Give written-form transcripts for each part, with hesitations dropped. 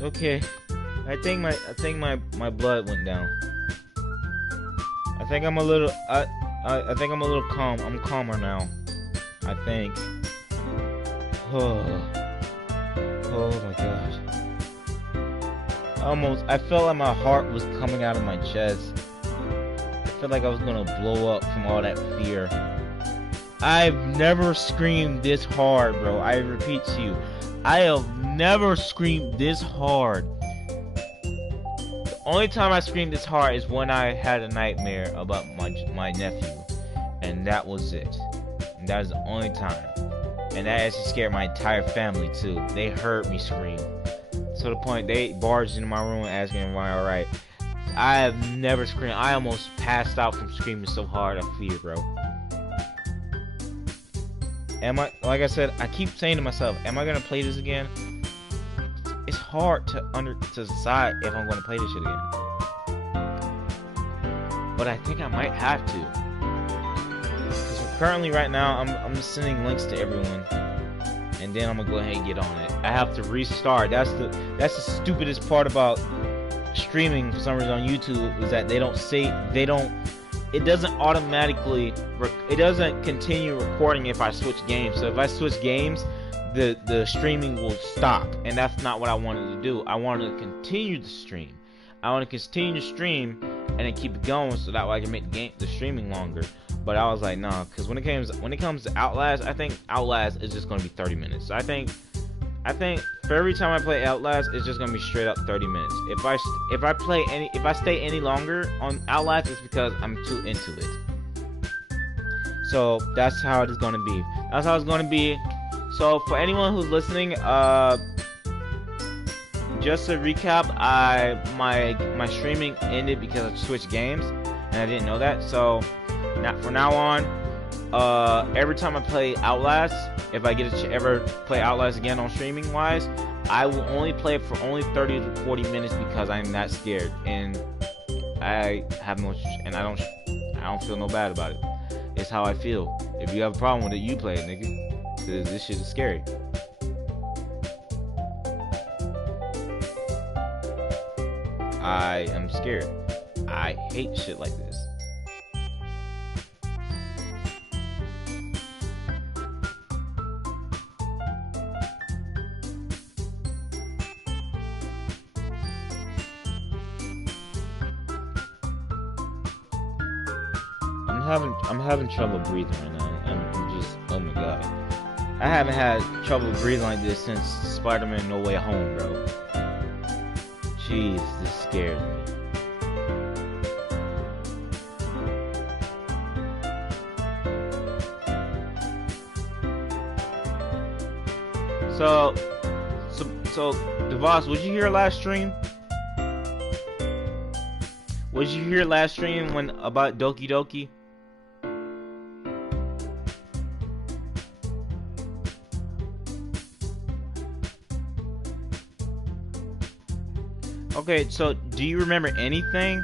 Okay. I think my blood went down. I think I'm a little I think I'm a little calm. I'm calmer now. I think. Oh, oh my gosh. I felt like my heart was coming out of my chest. I felt like I was gonna blow up from all that fear. I've never screamed this hard, bro. I repeat to you, I have never screamed this hard. The only time I screamed this hard is when I had a nightmare about my nephew, and that was it. And that was the only time. And that actually scared my entire family too. They heard me scream. To the point they barged into my room asking am I alright. I have never screamed. I almost passed out from screaming so hard of fear, bro. Like I said, I keep saying to myself, am I gonna play this again? It's hard to decide if I'm gonna play this shit again. But I think I might have to. Because currently right now I'm just sending links to everyone. And then I'm gonna go ahead and get on it. I have to restart. That's the stupidest part about streaming for some reason on YouTube is that it doesn't automatically it doesn't continue recording if I switch games. So if I switch games, the streaming will stop, and that's not what I wanted to do. I wanted to continue the stream. I want to continue to stream and then keep it going so that way I can make the streaming longer. But I was like, nah, because when it comes to Outlast, I think Outlast is just gonna be 30 minutes. So I think for every time I play Outlast, it's just gonna be straight up 30 minutes. If I stay any longer on Outlast, it's because I'm too into it. So that's how it is gonna be. That's how it's gonna be. So for anyone who's listening, just to recap, my streaming ended because I switched games, and I didn't know that. So from now on, every time I play Outlast, if I get to ever play Outlast again on streaming wise, I will only play it for only 30 to 40 minutes because I'm that scared, and I have no, and I don't feel no bad about it. It's how I feel. If you have a problem with it, you play it, nigga. Cause this shit is scary. I am scared. I hate shit like this. I'm having trouble breathing right now. I'm just, oh my god. I haven't had trouble breathing like this since Spider-Man No Way Home, bro. Jeez, this scared me. So, Devos, would you hear last stream? Would you hear last stream when about Doki Doki? Okay, so do you remember anything?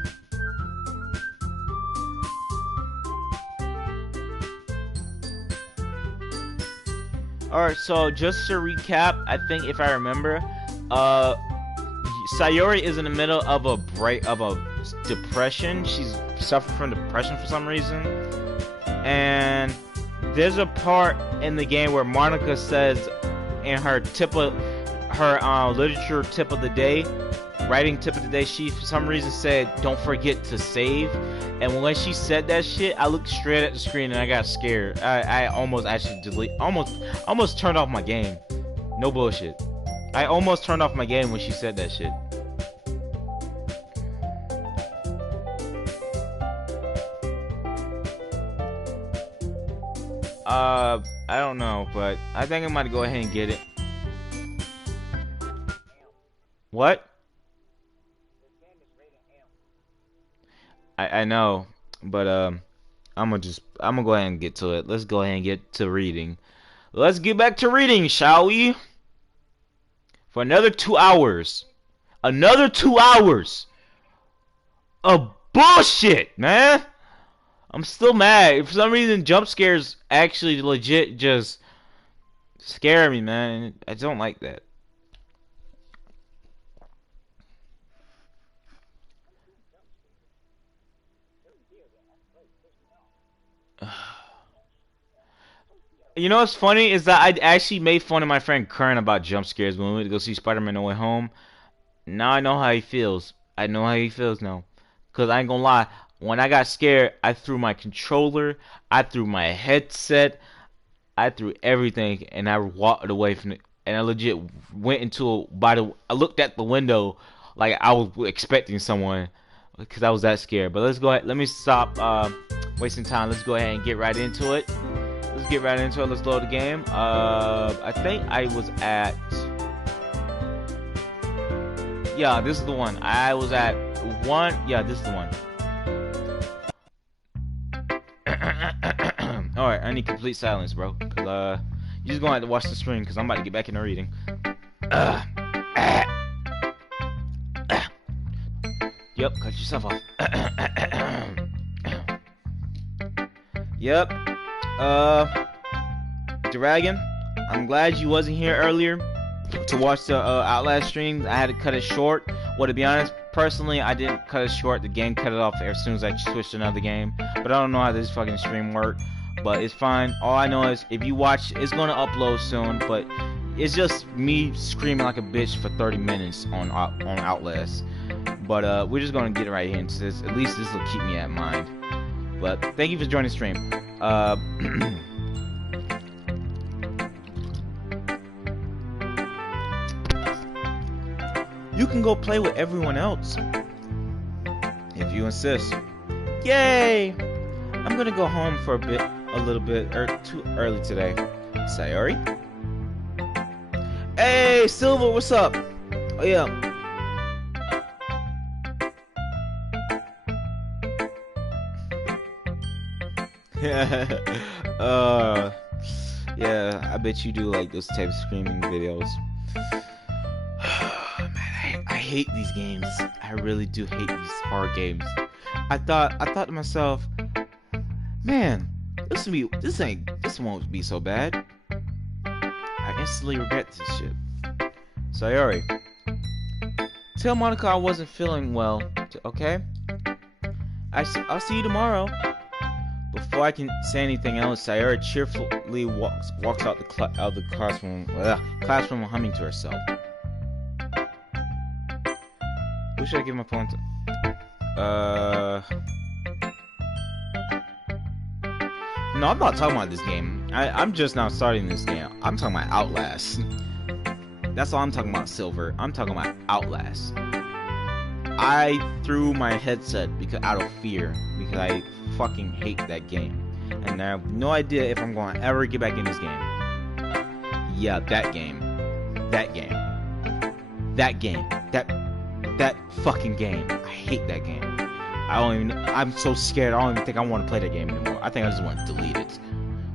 Alright, so just to recap, I think if I remember, Sayori is in the middle of a depression. She's suffering from depression for some reason. And there's a part in the game where Monica says in her literature tip of the day, writing tip of the day, she for some reason said, "Don't forget to save." And when she said that shit, I looked straight at the screen and I got scared. I almost actually almost turned off my game. No bullshit. I almost turned off my game when she said that shit. I don't know, but I think I'm gonna go ahead and get it. What? I know, but I'm gonna go ahead and get to it. Let's go ahead and get to reading. Let's get back to reading, shall we? For another 2 hours. Another 2 hours of bullshit, man. I'm still mad. For some reason, jump scares actually legit just scare me, man. I don't like that. You know what's funny is that I actually made fun of my friend Kern about jump scares when we went to go see Spider-Man No Way Home. Now I know how he feels. I know how he feels now. Cause I ain't gonna lie, when I got scared, I threw my controller, I threw my headset, I threw everything, and I walked away from it. And I legit went into I looked at the window like I was expecting someone, because I was that scared. But let's go ahead. Let me stop wasting time. Let's go ahead and get right into it. Let's get right into it. Let's load the game. I think I was at. Yeah, this is the one. I was at one. Yeah, this is the one. Alright, I need complete silence, bro. Cause, you just gonna have to watch the screen, because I'm about to get back into reading. Yep, cut yourself off. Yep. Dragon, I'm glad you wasn't here earlier to watch the Outlast stream. I had to cut it short. Well, to be honest, personally, I didn't cut it short. The game cut it off as soon as I switched to another game. But I don't know how this fucking stream worked. But it's fine. All I know is if you watch, it's gonna upload soon. But it's just me screaming like a bitch for 30 minutes on Outlast. But we're just gonna get right here into this. At least this will keep me at mind. But thank you for joining the stream. You can go play with everyone else if you insist. Yay! I'm gonna go home for a little bit, too early today. Sayori? Hey, Silver, what's up? Oh yeah. Yeah, I bet you do like those type of screaming videos. Man, I hate these games. I really do hate these hard games. I thought to myself, man, this won't be so bad. I instantly regret this shit. Sayori, tell Monica I wasn't feeling well. Okay? I'll see you tomorrow. Before I can say anything else, Sayori cheerfully walks out of the classroom humming to herself. Who should I give my phone to? No, I'm not talking about this game. I'm just now starting this game. I'm talking about Outlast. That's all I'm talking about, Silver. I'm talking about Outlast. I threw my headset out of fear because I fucking hate that game, and I have no idea if I'm going to ever get back in this game. Yeah, that game, that fucking game. I hate that game. I'm so scared. I don't even think I want to play that game anymore. I think I just want to delete it.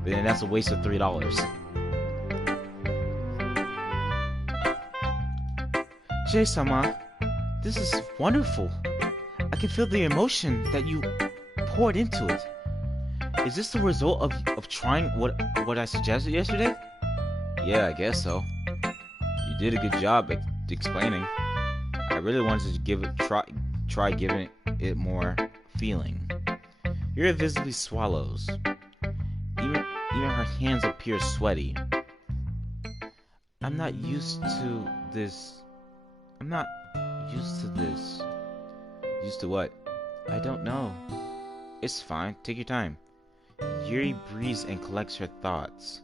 But then that's a waste of $3. Jay-sama, this is wonderful. I can feel the emotion that you poured into it. Is this the result of trying what I suggested yesterday? Yeah, I guess so. You did a good job at explaining. I really wanted to give it try giving it more feeling. Yuri visibly swallows. Even her hands appear sweaty. I'm not used to this. Used to what? I don't know. It's fine. Take your time. Yuri breathes and collects her thoughts.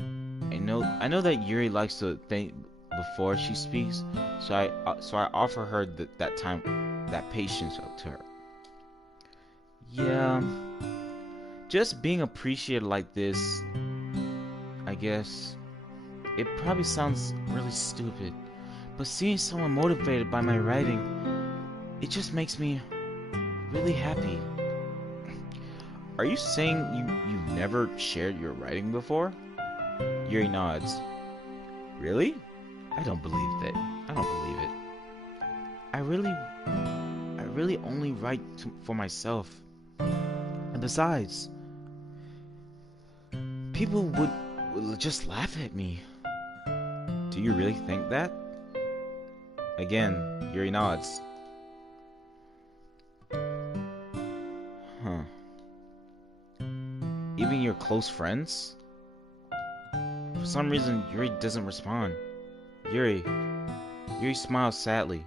I know that Yuri likes to think before she speaks, so I offer her that time, that patience to her. Yeah, just being appreciated like this, I guess. It probably sounds really stupid, but seeing someone motivated by my writing, it just makes me really happy. Are you saying you never shared your writing before? Yuri nods. Really? I don't believe that. I don't believe it. I really only write for myself. And besides, people would just laugh at me. Do you really think that? Again, Yuri nods. Huh. Even your close friends? For some reason, Yuri doesn't respond. Yuri smiles sadly.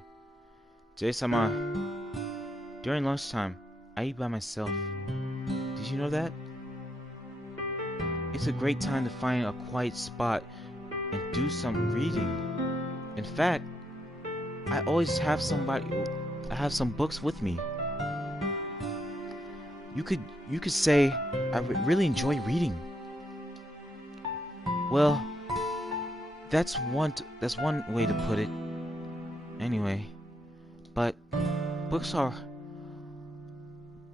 Jay-sama, during lunchtime, I eat by myself. Did you know that? It's a great time to find a quiet spot and do some reading. In fact, I always have some books with me. You could say I really enjoy reading. Well, that's one way to put it. Anyway, but books are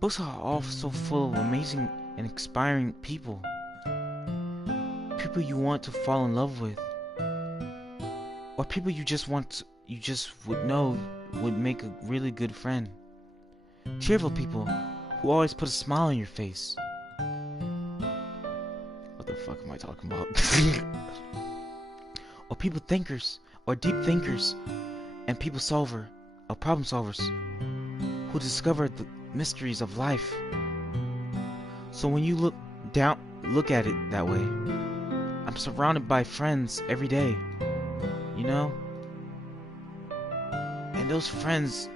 also full of amazing and inspiring people. People you want to fall in love with, or people you just would know would make a really good friend. Cheerful people who always put a smile on your face. What the fuck am I talking about? Or people thinkers, or deep thinkers, and people problem solvers, who discover the mysteries of life. So when you look at it that way, I'm surrounded by friends every day, you know? And those friends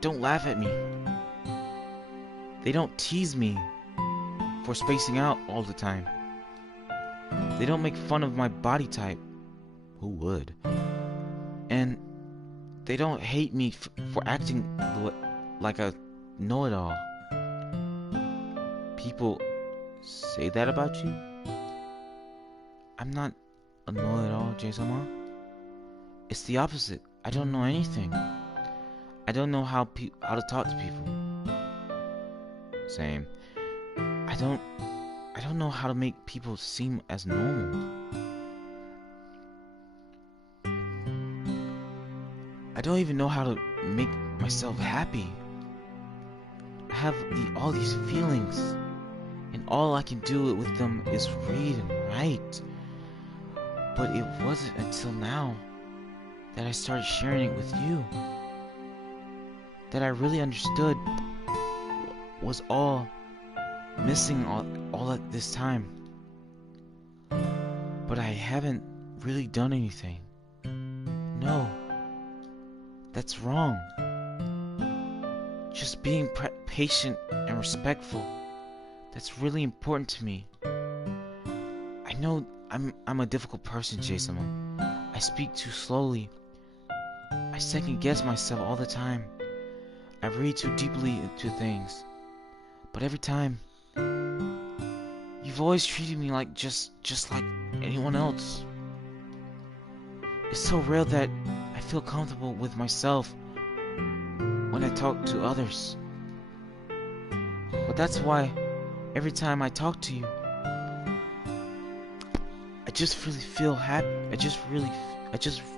don't laugh at me. They don't tease me for spacing out all the time. They don't make fun of my body type. Who would? And they don't hate me for acting like a know-it-all. People say that about you? I'm not a know-it-all, Jay-sama. It's the opposite. I don't know anything. I don't know how to talk to people. Same. I don't know how to make people seem as normal. I don't even know how to make myself happy. I have all these feelings, and all I can do with them is read and write. But it wasn't until now that I started sharing it with you that I really understood was all missing all at this time. But I haven't really done anything. No, that's wrong. Just being patient and respectful, that's really important to me. I know I'm a difficult person, Jason. I speak too slowly. I second guess myself all the time. I read too deeply into things. But every time, you've always treated me like just like anyone else. It's so rare that I feel comfortable with myself when I talk to others. But that's why every time I talk to you, I just really feel happy. I just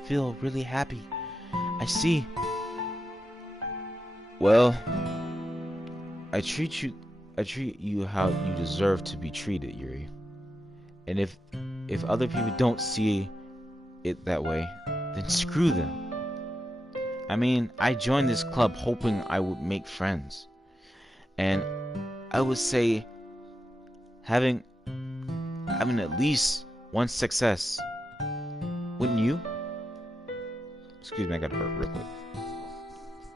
feel really happy. I see. Well, I treat you how you deserve to be treated, Yuri. And if other people don't see it that way, then screw them. I mean, I joined this club hoping I would make friends. And I would say having at least one success. Wouldn't you? Excuse me, I gotta burp real quick.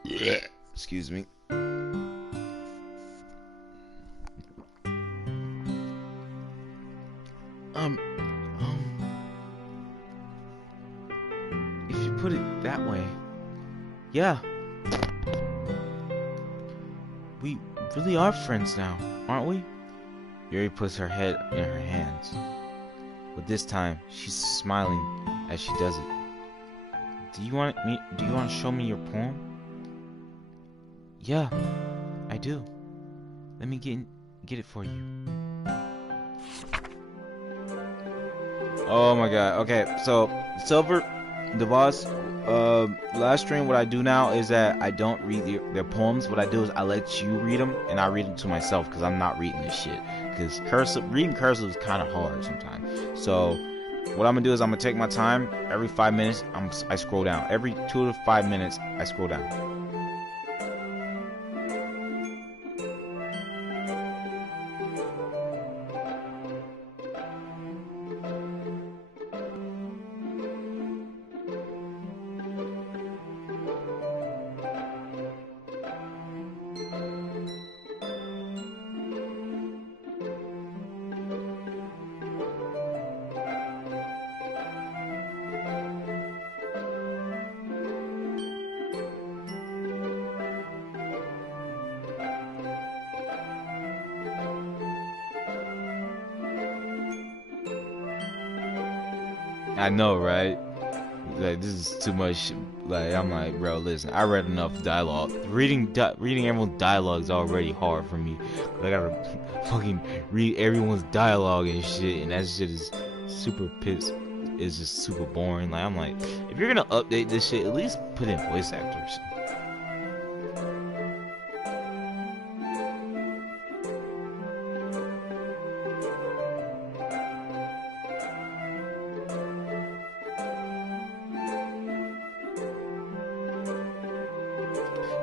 Yeah. Excuse me. If you put it that way, yeah. We really are friends now, aren't we? Yuri puts her head in her hands. But this time, she's smiling as she does it. Do you want to show me your poem? Yeah, I do. Let me get it for you. Oh my god. Okay, so Silver, the boss, last stream, what I do now is that I don't read their poems. What I do is I let you read them, and I read them to myself because I'm not reading this shit. Because reading cursive is kind of hard sometimes. So what I'm gonna do is I'm gonna take my time. Every 5 minutes, I scroll down. Every 2 to 5 minutes, I scroll down. I know, right? Like, this is too much. Like, I'm like, bro, listen, I read enough dialogue. Reading everyone's dialogue is already hard for me. I gotta fucking read everyone's dialogue and shit, and that shit is super pissed. It's just super boring. Like, I'm like, if you're gonna update this shit, at least put in voice actors.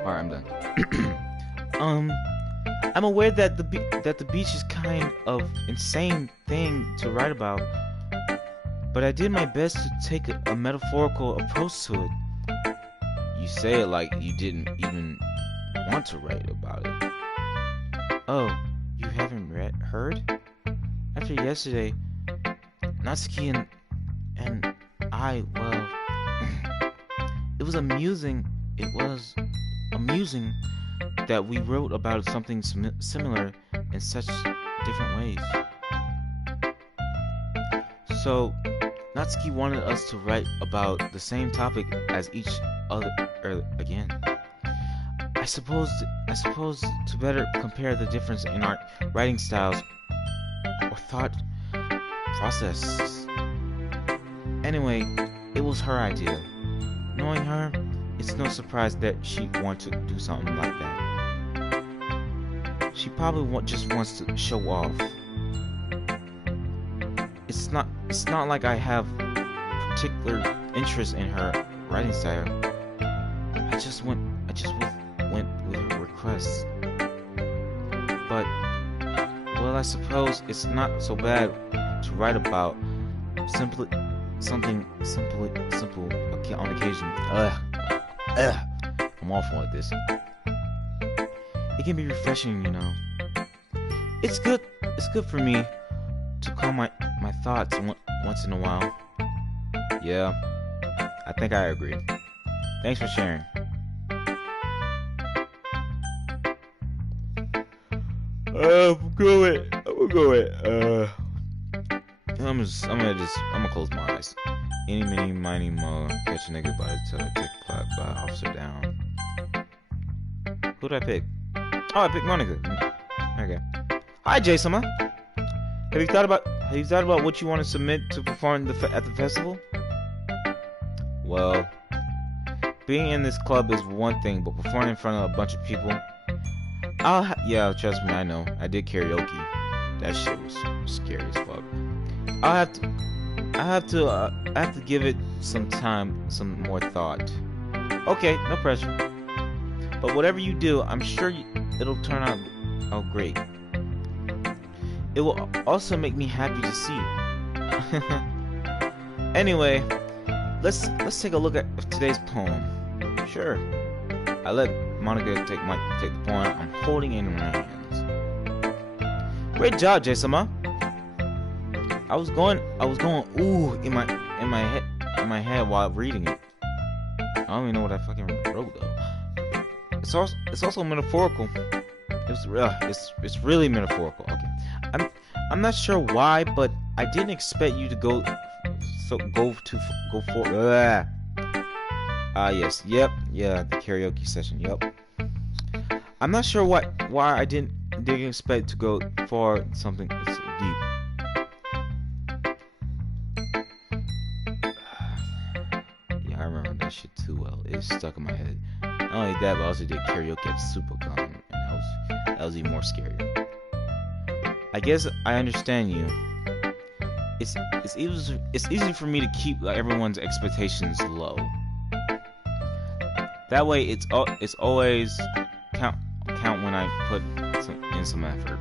Alright, I'm done. I'm aware that the beach is kind of insane thing to write about, but I did my best to take a metaphorical approach to it. You say it like you didn't even want to write about it. Oh, you haven't heard? After yesterday, Natsuki and I, well, it was amusing that we wrote about something similar in such different ways. So, Natsuki wanted us to write about the same topic as each other again. I suppose to better compare the difference in our writing styles or thought process. Anyway, it was her idea. Knowing her, it's no surprise that she wanted to do something like that. She probably just wants to show off. It's not like I have particular interest in her writing style. I just went with her request. But, well, I suppose it's not so bad to write about something simple on occasion. I'm awful at this. It can be refreshing, you know. It's good for me to calm my thoughts once in a while. Yeah, I think I agree. Thanks for sharing. I'm gonna close my eyes. Any, mini, miny, mo, catch a nigga by the tail, tick, clap, by officer down. Who did I pick? Oh, I picked Monica. Okay. Hi, Jason. Have you thought about what you want to submit to perform at the festival? Well, being in this club is one thing, but performing in front of a bunch of people, yeah, trust me, I know. I did karaoke. That shit was scary as fuck. I have to give it some time, some more thought. Okay, no pressure. But whatever you do, I'm sure it'll turn out great. It will also make me happy to see you. Anyway, let's take a look at today's poem. Sure. I let Monica take the poem I'm holding it in my hands. Great job, Jason-ma. I was going ooh in my head while reading it. I don't even know what I fucking wrote though. It's also metaphorical. It's really metaphorical. Okay. I'm not sure why, but I didn't expect you to go for. Yes, yep, yeah, the karaoke session, yep. I'm not sure why I didn't expect to go for something deep. Yeah, I remember that shit too well. It's stuck in my head. Not only that, but I also did karaoke at SuperCon, and that was even more scary. I guess I understand you. It's easy for me to keep everyone's expectations low. That way, it's always count when I put in some effort.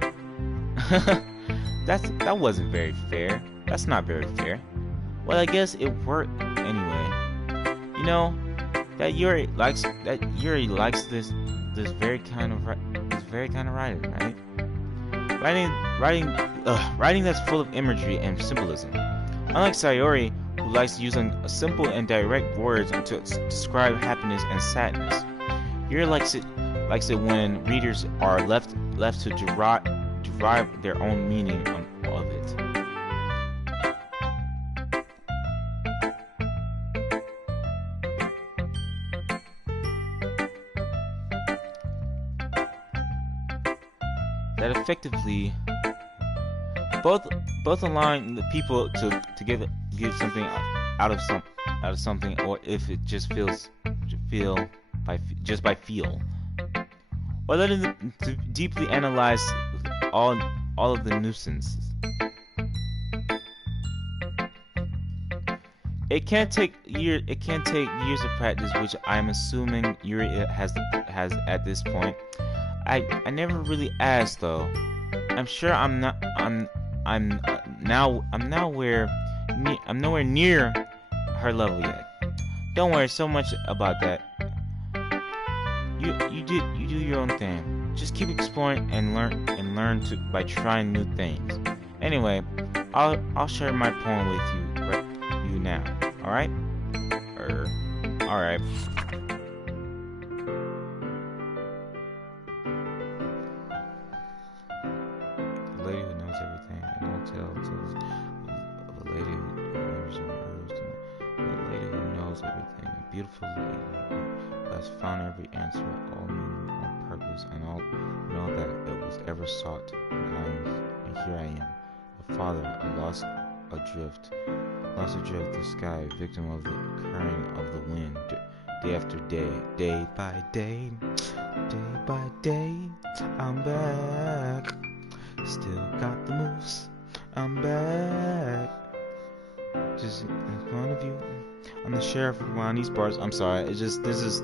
That wasn't very fair. That's not very fair. Well, I guess it worked anyway. You know that Yuri likes this very kind of writing, right? Writing that's full of imagery and symbolism. Unlike Sayori, who likes using simple and direct words to describe happiness and sadness, Yuri likes it when readers are left to derive their own meaning of it. that effectively both allowing the people to give something out of something, or if it just feel by feel, or letting them to deeply analyze all of the nuisances. It can take years of practice, which I'm assuming Yuri has at this point. I never really asked though. I'm sure I'm nowhere near her level yet. Don't worry so much about that. You do your own thing. Just keep exploring and learn by trying new things. Anyway, I'll share my poem with you now. All right? All right. The lady who knows everything, an old tale tells of a lady who remembers and herbs. The lady who knows everything, a beautiful lady who has found every answer, all meaning, all purpose, and all that it was ever sought. And here I am, a father, lost adrift the sky, victim of the current of the wind, day after day, day by day, I'm back, still got the moves, I'm back, just in front of you, I'm the sheriff around these parts. I'm sorry, it's just, this is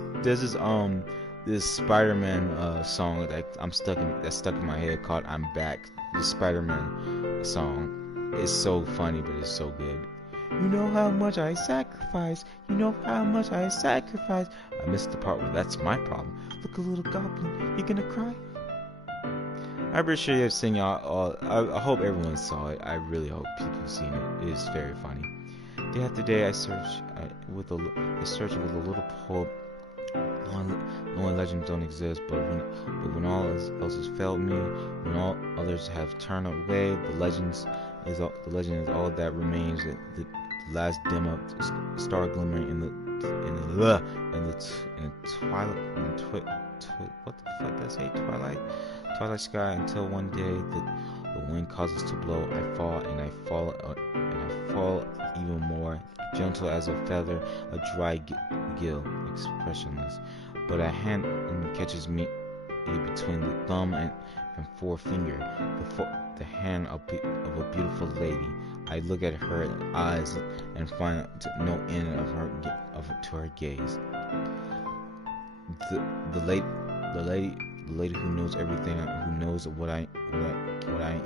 this Spider-Man song that's stuck in my head called I'm Back. The Spider-Man song is so funny, but it's so good. You know how much I sacrifice. You know how much I sacrifice. I missed the part where that's my problem. Look, a little goblin, you gonna cry? I'm pretty sure you've seen y'all. I hope everyone saw it. I really hope people have seen it. It is very funny. Day after day, I search with a little poem. No legends don't exist, but when all else has failed me, when all others have turned away, the legend is all that remains. The last dim up star glimmering in the twilight sky, until one day the wind causes to blow. I fall even more gentle as a feather, a dry gill, expressionless. But a hand catches me between the thumb and forefinger, the hand of a beautiful lady. I look at her eyes and find no end to her gaze. The lady who knows everything, who knows what I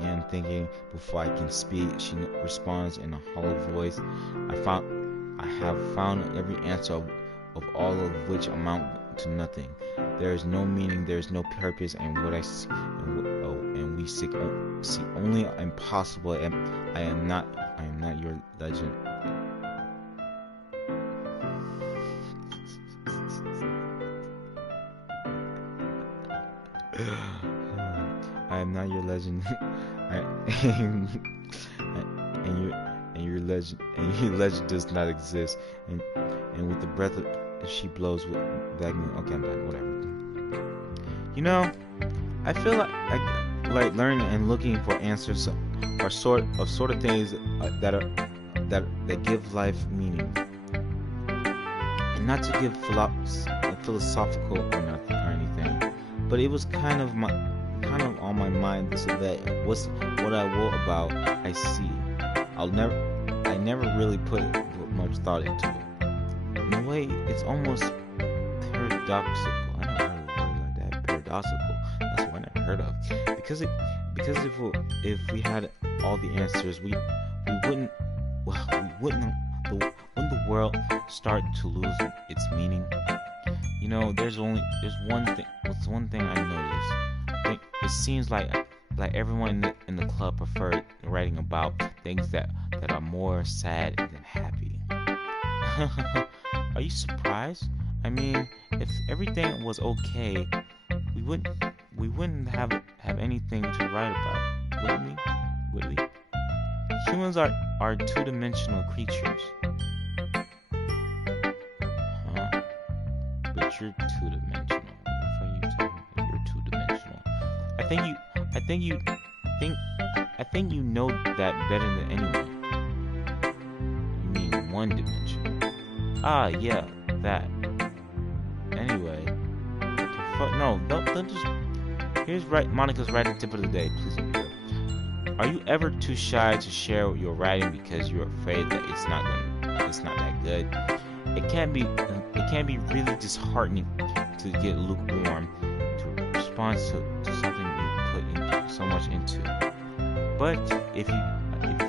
am thinking before I can speak. She responds in a hollow voice. I have found every answer of all of which amount to nothing. There is no meaning, there is no purpose, and what I see, and we see only impossible. And I am not your legend. I am not your legend. And your legend does not exist. And with the breath she blows with begging. Okay, I'm done. Whatever. You know, I feel like learning and looking for answers are sort of things that give life meaning, and not to give philosophical or anything. But it was kind of on my mind, so that what I wrote about. I see. I never really put much thought into it. In a way, it's almost paradoxical. I never heard of a word like that. Paradoxical. That's what I never heard of. Because if we had all the answers, we wouldn't. When the world start to lose its meaning. You know, there's one thing. What's one thing I noticed? It seems like everyone in the club preferred writing about things that are more sad than happy. Are you surprised? I mean, if everything was okay, we wouldn't have anything to write about, wouldn't we? Would we? Humans are two-dimensional creatures. Huh? But you're two-dimensional. What are you talking about? You're two-dimensional. I think you know that better than anyone. You mean one dimension? Ah, yeah, that. Anyway, what the fuck? No, don't just. Here's Monica's writing tip of the day. Please don't do it. Are you ever too shy to share your writing because you're afraid that it's not that good? It can be really disheartening to get lukewarm, to respond to something you put so much into. But if you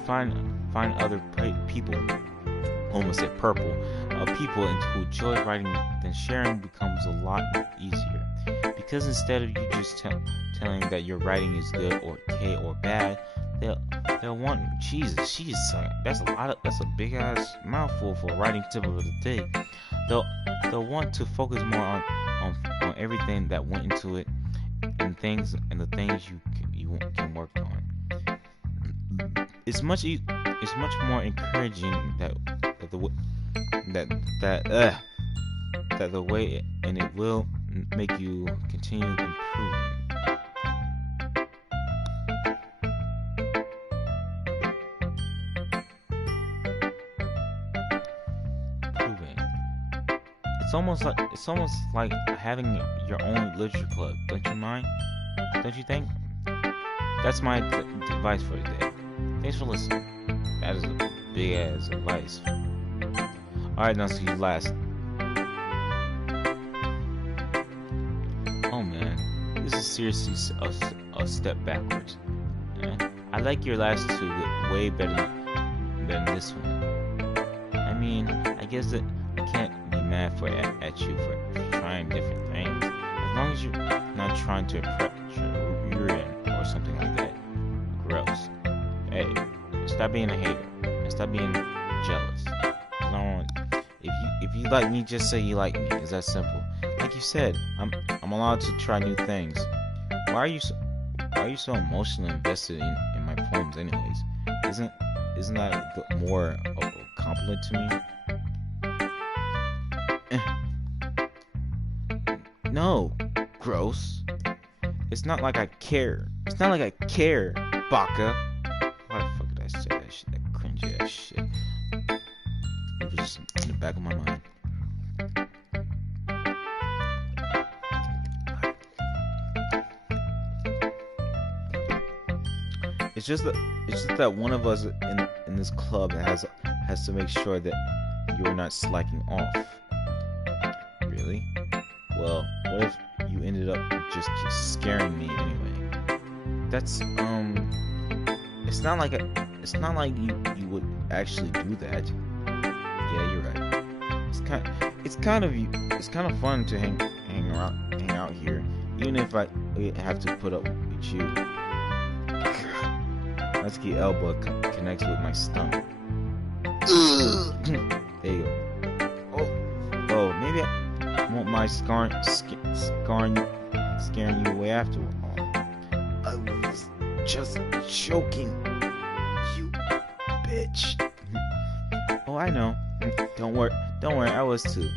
find other people, almost say purple, people who enjoy writing, then sharing becomes a lot easier. Because instead of you just telling that your writing is good or okay or bad, they'll want. Jesus, that's a big ass mouthful for a writing tip of the day. They'll want to focus more on everything that went into it and the things you can work on. It's much more encouraging that the way and it will make you continue improving. It's almost like having your own literature club. Don't you mind? Don't you think? That's my advice for today. Thanks for listening. That is a big ass advice. Alright, now see you last. Oh man, this is seriously a step backwards. I like your last two way better than this one. I mean, I guess that I can't be mad at you for trying different things, as long as you're not trying to impress urine or something like that. Gross. Hey, stop being a hater and stop being jealous. If you like me, just say you like me. It's that simple. Like you said, I'm allowed to try new things. Why are you so emotionally invested in my poems, anyways? Isn't that more a compliment to me? No, gross. It's not like I care. It's not like I care, Baka. Why the fuck did I say that shit? That cringy ass shit. It was just in the back of my mind. It's just that one of us in this club has to make sure that you're not slacking off. Really? Well, what if you ended up just scaring me anyway? That's it's not like you would actually do that. Yeah, you're right. It's kind of fun to hang out here, even if I have to put up with you. Natsuki elbow connects with my stomach. There you go. Oh, maybe I won't mind scaring you away after all. I was just joking, you bitch. Oh, I know. Don't worry, I was too.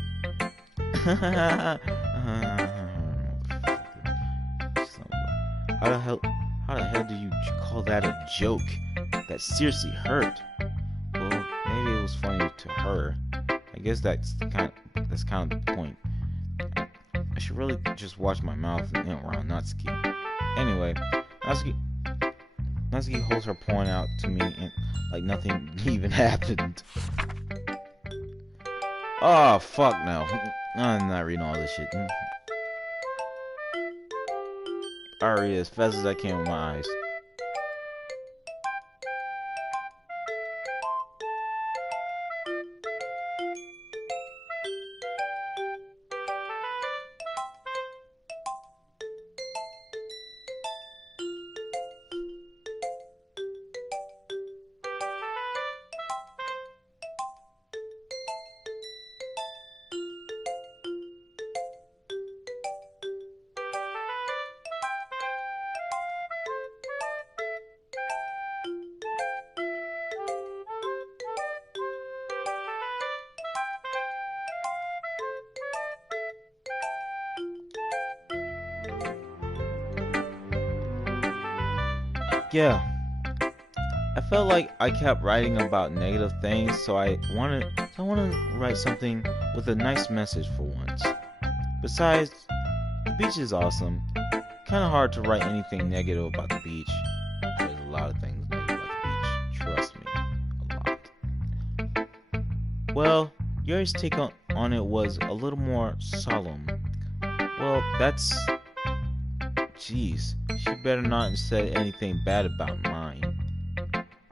How the hell do you call that a joke? That seriously hurt. Well, maybe it was funny to her. I guess that's kind of the point. I should really just watch my mouth around Natsuki. Anyway, Natsuki holds her point out to me and like nothing even happened. Oh fuck no! I'm not reading all this shit. I read as fast as I can with my eyes. Yeah, I felt like I kept writing about negative things, so I wanted to write something with a nice message for once. Besides, the beach is awesome. Kind of hard to write anything negative about the beach. There's a lot of things negative about the beach. Trust me, a lot. Well, Yuri's take on it was a little more solemn. Well, that's... Jeez, she better not have said anything bad about mine.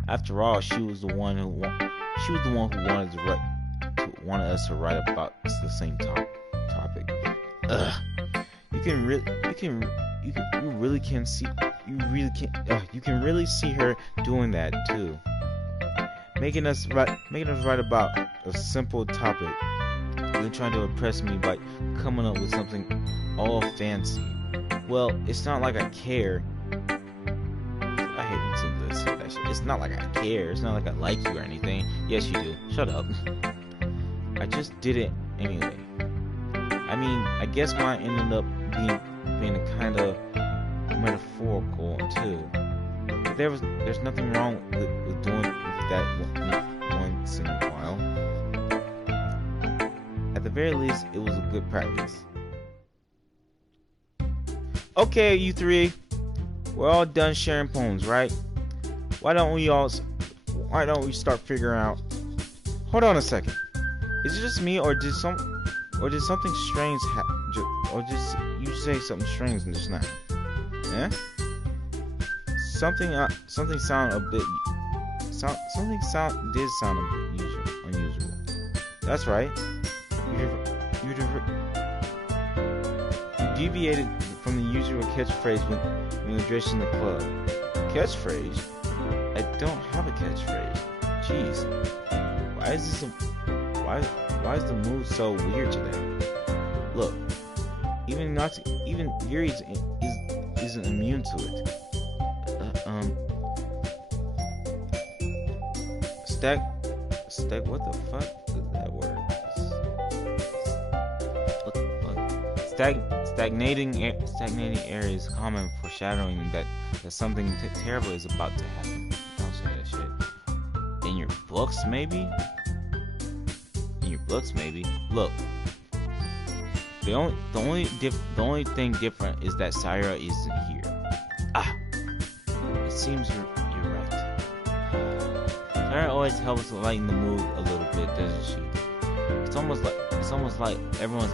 After all, she was the one who wanted us to write about the same topic. Ugh. You can really see her doing that too. Making us write about a simple topic. You're trying to impress me by coming up with something all fancy. Well, it's not like I care. I hate when somebody say that shit. It's not like I care. It's not like I like you or anything. Yes, you do. Shut up. I just did it anyway. I mean, I guess mine ended up being kind of metaphorical too. But there's nothing wrong with doing that once in a while. At the very least, it was a good practice. Okay, you three, we're all done sharing poems, right? Why don't we start figuring out? Hold on a second. Is it just me, or did something strange or just you say something strange just now? Yeah? Something sound a bit did sound a bit unusual. That's right. You deviated from the usual catchphrase when addressing the club. Catchphrase? I don't have a catchphrase. Jeez. Why is the mood so weird today? Look, even Yuri isn't immune to it. What the fuck is that word? Look. Stagnating air is common foreshadowing that something terrible is about to happen. Don't say that shit. In your books, maybe. Look. The only thing different is that Sayra isn't here. It seems you're right. Sayra always helps lighten the mood a little bit, doesn't she? It's almost like everyone's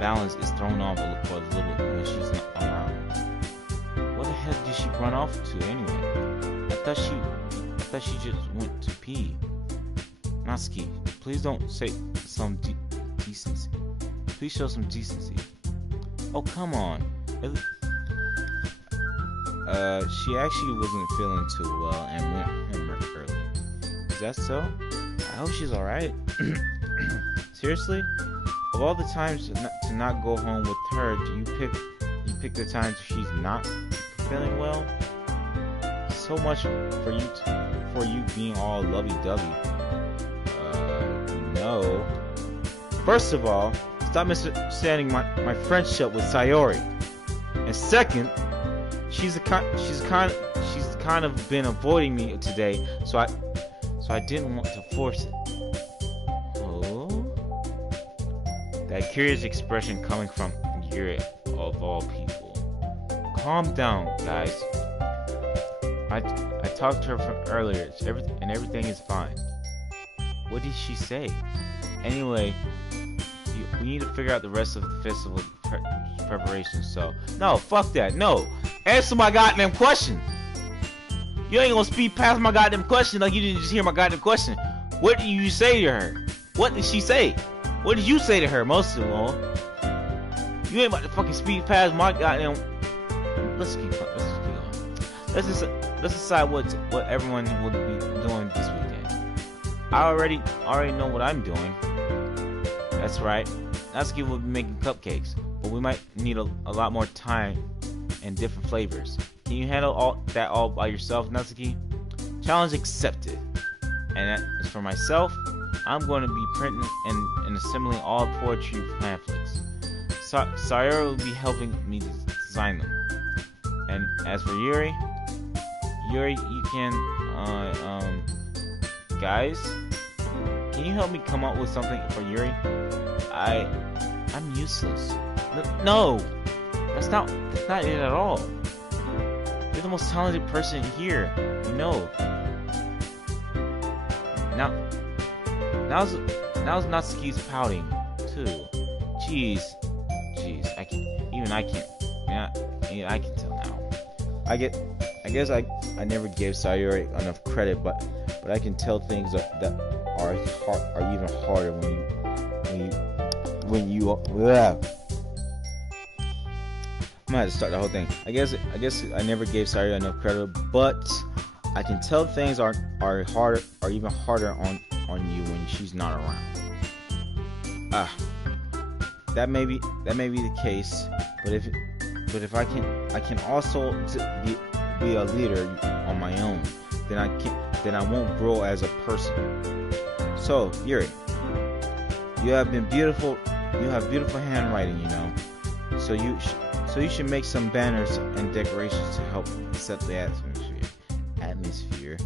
balance is thrown off for a little when she's not around. What the hell did she run off to anyway? I thought she just went to pee. Natsuki, please don't say some decency. Please show some decency. Oh, come on. She actually wasn't feeling too well and went home early. Is that so? I hope she's alright. Seriously? Of all the times to not go home with her, do you pick the times she's not feeling well? So much for you being all lovey-dovey. No. First of all, stop misunderstanding my friendship with Sayori. And second, she's kind of been avoiding me today, so I didn't want to force it. Oh, that curious expression coming from Yuri of all people. Calm down, guys. I talked to her from earlier, and everything is fine. What did she say? Anyway, we need to figure out the rest of the festival preparation, so... No, fuck that, no! Answer my goddamn question! You ain't gonna speed past my goddamn question like you didn't just hear my goddamn question. What did you say to her? What did she say? What did you say to her, most of all? You ain't about to fucking speed past my goddamn... Let's keep going. Let's decide what everyone will be doing this weekend. I already know what I'm doing. That's right. Natsuki will be making cupcakes, but we might need a lot more time and different flavors. Can you handle all by yourself, Natsuki? Challenge accepted. And as for myself, I'm going to be printing and assembling all poetry pamphlets. Sayori will be helping me design them. And as for Yuri, Yuri, you can, guys, can you help me come up with something for Yuri? I'm useless. No, that's not it at all. You're the most talented person here. You know. Now's Natsuki's pouting too. Jeez, I can't. Yeah, I can tell now. I guess I never gave Sayori enough credit, but I can tell things that are even harder when you. Blah. I'm gonna have to start the whole thing. I guess I never gave Sayori enough credit, but I can tell things are harder, or even harder on you when she's not around. That may be the case, but if I can also be a leader on my own, then I won't grow as a person. So Yuri, you have beautiful handwriting, you know. So you should make some banners and decorations to help set the atmosphere.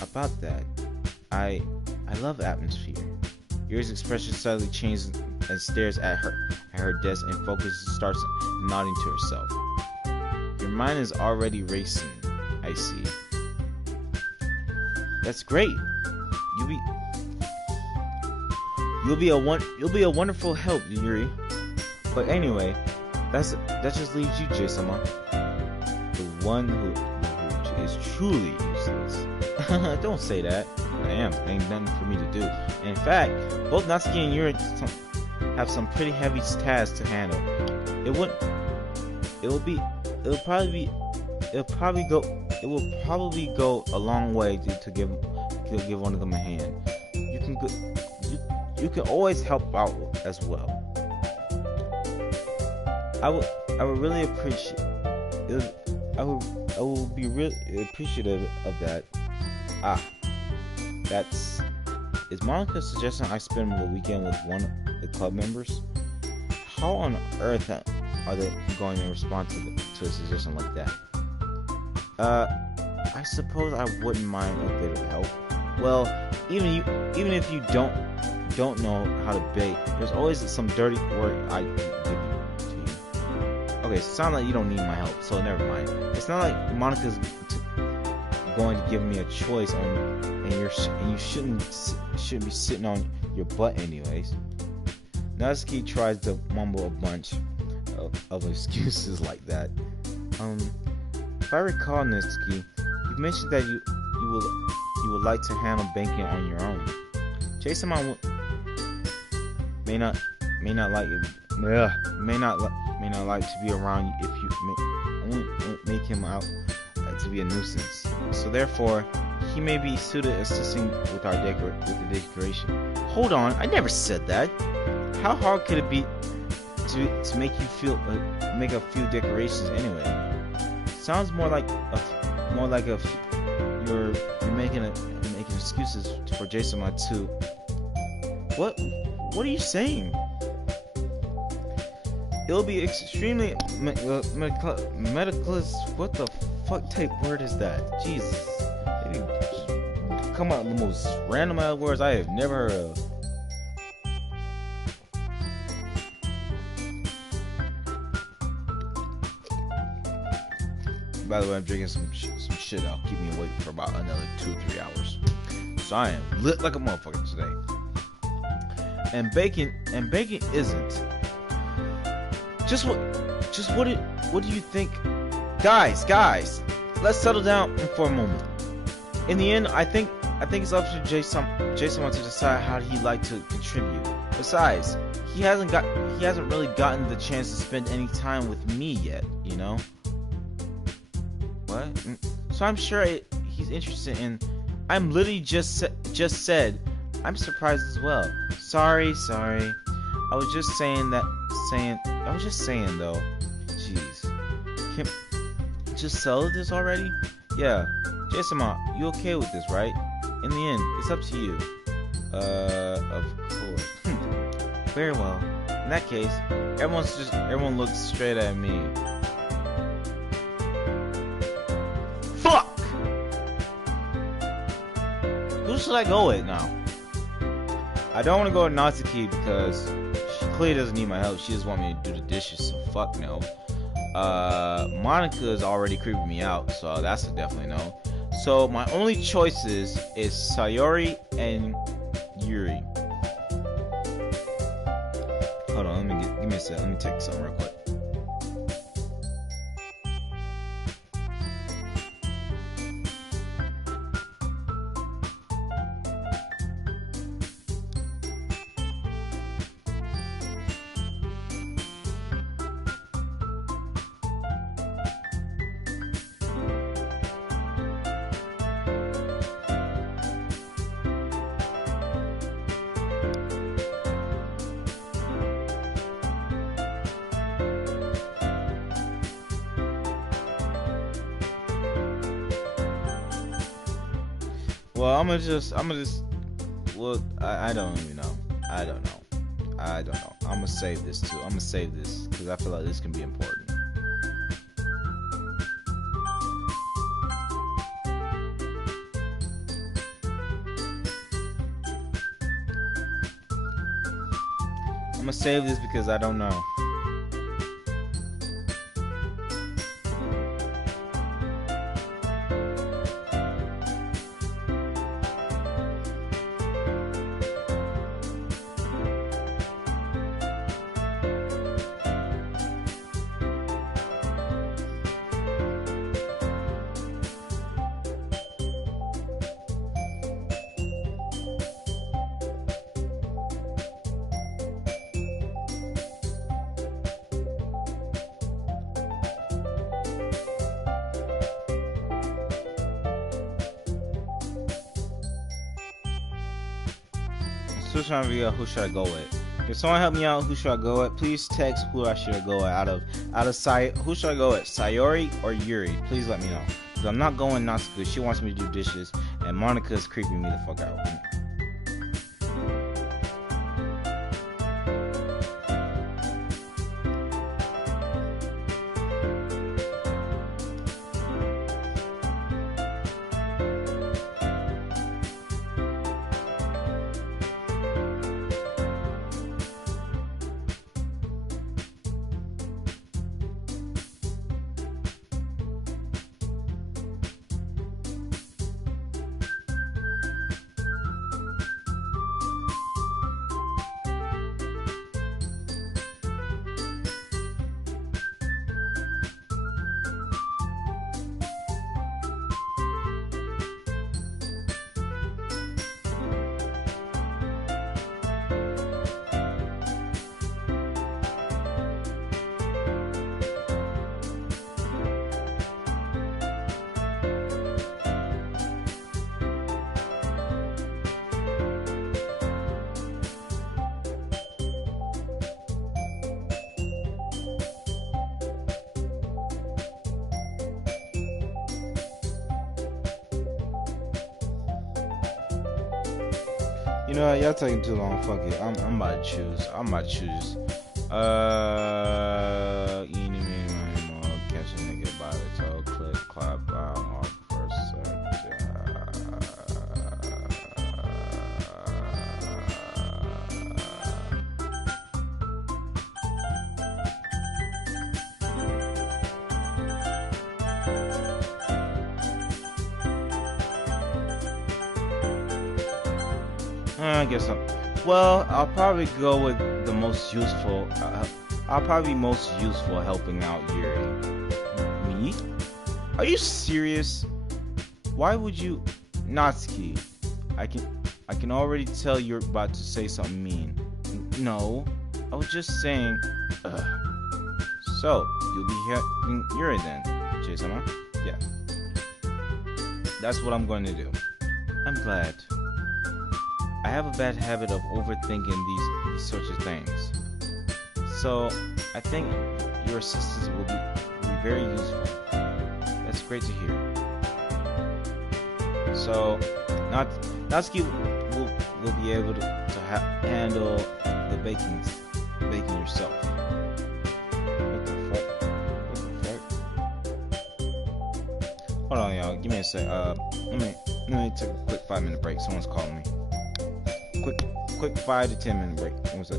About that, I love atmosphere. Yuri's expression suddenly changes and stares at her desk and starts nodding to herself. Your mind is already racing, I see. That's great. You'll be a wonderful help, Yuri. But anyway, that just leaves you, J-sama, the one who is truly useless. Don't say that. I am. Ain't nothing for me to do. And in fact, both Natsuki and Yuri have some pretty heavy tasks to handle. It will probably go a long way to give one of them a hand. You can always help out as well. I would really appreciate it. I will be really appreciative of that. Is Monica suggesting I spend the weekend with one of the club members? How on earth are they going to respond to a suggestion like that? I suppose I wouldn't mind a bit of help. Well, even if you don't know how to bake, there's always some dirty work I can give to you. Okay, so it sounds like you don't need my help, so never mind. It's not like Monica's going to give me a choice and you shouldn't be sitting on your butt anyways. Natsuki tries to mumble a bunch of excuses like that. If I recall, Natsuki, you mentioned that you would like to handle banking on your own. Jason may not like to be around you if you make him out to be a nuisance. So therefore, he may be suited assisting with the decoration. Hold on, I never said that. How hard could it be to make a few decorations anyway? Sounds more like you're making excuses for Jason too. What are you saying? It'll be extremely medicalist. What the fuck type word is that? Jesus. They come out with the most random ass words I have never heard of. By the way, I'm drinking some shit that'll keep me awake for about another 2-3 hours. So I am lit like a motherfucker today. And bacon isn't. Just what do you think? Guys, let's settle down for a moment. In the end, I think it's up to Jason to decide how he'd like to contribute. Besides, he hasn't really gotten the chance to spend any time with me yet, you know? What? So I'm sure he's interested in. I'm literally just said. I'm surprised as well. Sorry. I was just saying though. Jeez. Can just sell this already? Yeah. Jason, you okay with this, right? In the end, it's up to you. Of course. Very well. In that case, everyone looks straight at me. should I go with now? I don't want to go with Natsuki because she clearly doesn't need my help. She just wants me to do the dishes, so fuck no. Monica is already creeping me out, so that's a definitely no. So my only choices is Sayori and Yuri. Hold on, give me a sec. Let me take something real quick. Well, I'm gonna just, well, I don't even know. I don't know. I'm gonna save this too. I'm gonna save this because I feel like this can be important. I'm gonna save this because I don't know. Still trying to figure out who should I go with. If someone help me out, who should I go with? Please text who I should go with out of who should I go with? Sayori or Yuri? Please let me know. Cause I'm not going Natsuko. She wants me to do dishes, and Monica is creeping me the fuck out. You know what? Y'all taking too long. Fuck it. I'm about to choose. Eeny, meeny, miny, moe, catch a nigga by the toe, click, clap, bow, off first, I guess so. Well, I'll probably go with the most useful. I'll probably be most useful helping out Yuri. Me? Are you serious? Why would you, Natsuki? I can already tell you're about to say something mean. No, I was just saying. So you'll be helping Yuri then, Jay-sama? Yeah. That's what I'm going to do. I'm glad. I have a bad habit of overthinking these sorts of things. So, I think your assistance will be very useful. That's great to hear. So, Natsuki will be able to handle the baking yourself. What the fuck? Hold on, y'all. Give me a sec. Let me take a quick 5-minute break. Someone's calling me. Quick 5 to 10 minute break. One sec.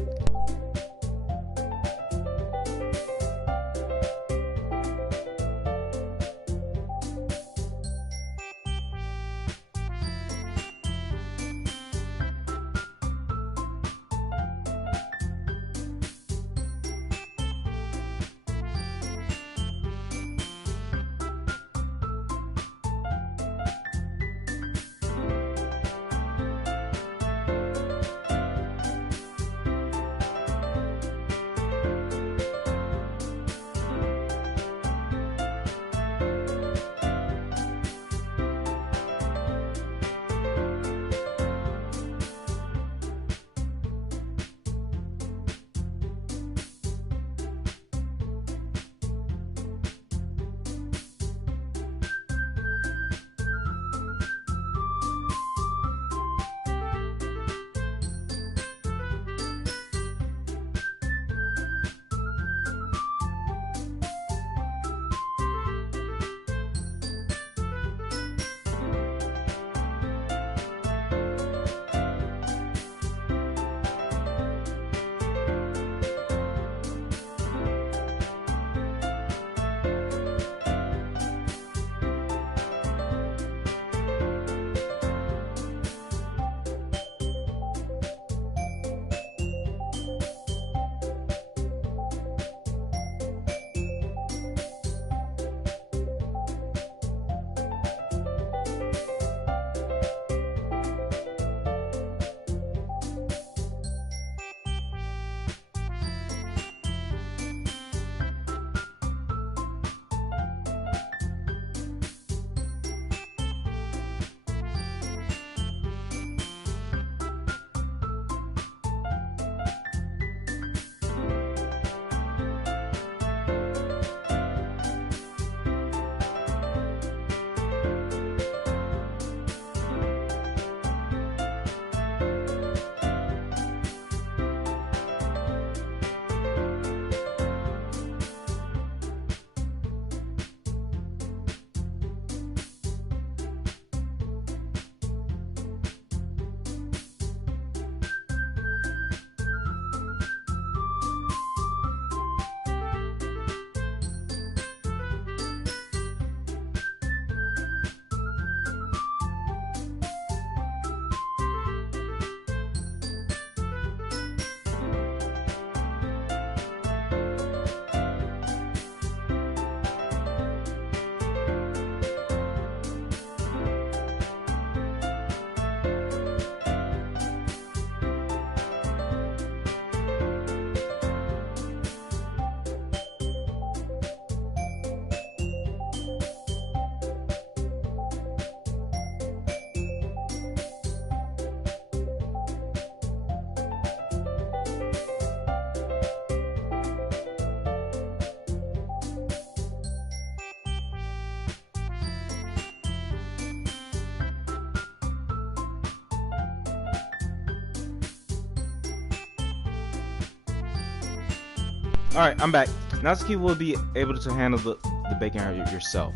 Alright, I'm back. Natsuki will be able to handle the bacon yourself.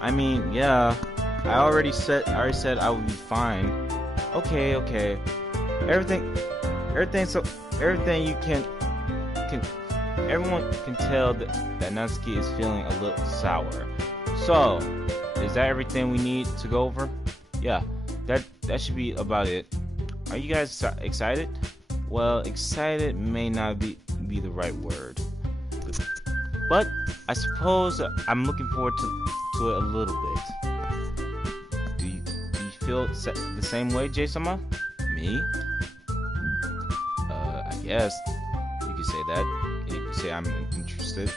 I mean, yeah. I already said I would be fine. Okay. Everything you can everyone can tell that Natsuki is feeling a little sour. So, is that everything we need to go over? Yeah, that should be about it. Are you guys excited? Well, excited may not be the right word, but I suppose I'm looking forward to it a little bit. Do you feel the same way, Jae-sama? Me? I guess you could say that. You could say I'm interested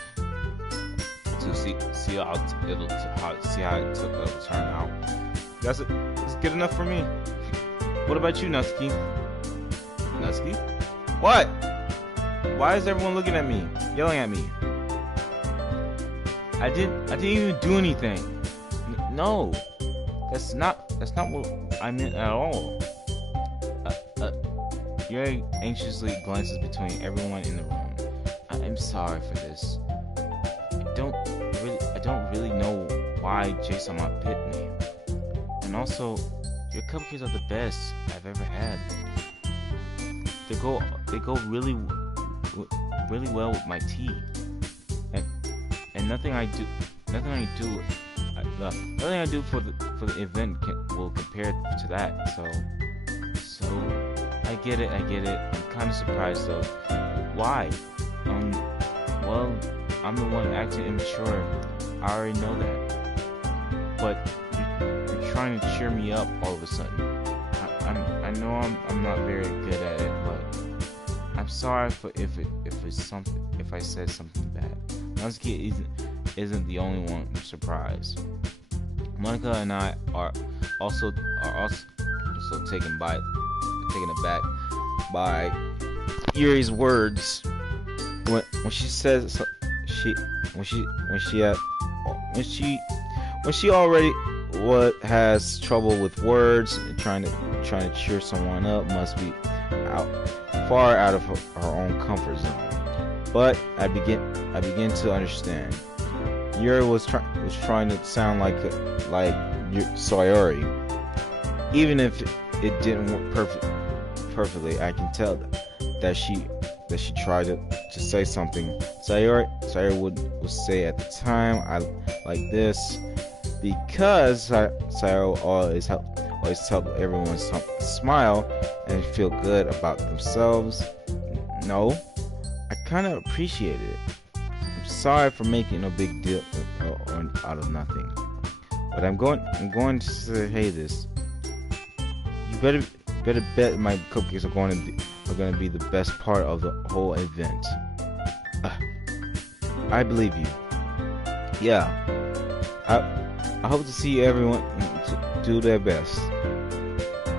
to see how it took turn out. That's good enough for me. What about you, Natsuki? Natsuki? What? Why is everyone looking at me, yelling at me? I didn't even do anything. No, that's not what I meant at all. Yuri anxiously glances between everyone in the room. I'm sorry for this. I don't really know why Jason bit me. And also, your cupcakes are the best I've ever had. They go really well with my tea. And nothing I do for the event will compare to that. So I get it. I'm kind of surprised though. Why? Well, I'm the one acting immature. I already know that. But you're trying to cheer me up all of a sudden. I know I'm not very good at it, but I'm sorry if I said something bad. Natsuki isn't the only one surprised. Monica and I are also taken aback by Yuri's words when she says when she already has trouble with words and trying to cheer someone up must be far out of her own comfort zone. But I begin to understand. Yuri was trying to sound like Sayori. Even if it didn't work perfectly, I can tell that she tried to say something. Sayori would say at the time, I like this, because Sayori always helped everyone smile and feel good about themselves. No, I kind of appreciated it. I'm sorry for making a big deal out of nothing, but I'm going to say this. You better bet my cupcakes are going to be the best part of the whole event. I believe you. Yeah. I hope to see everyone to do their best.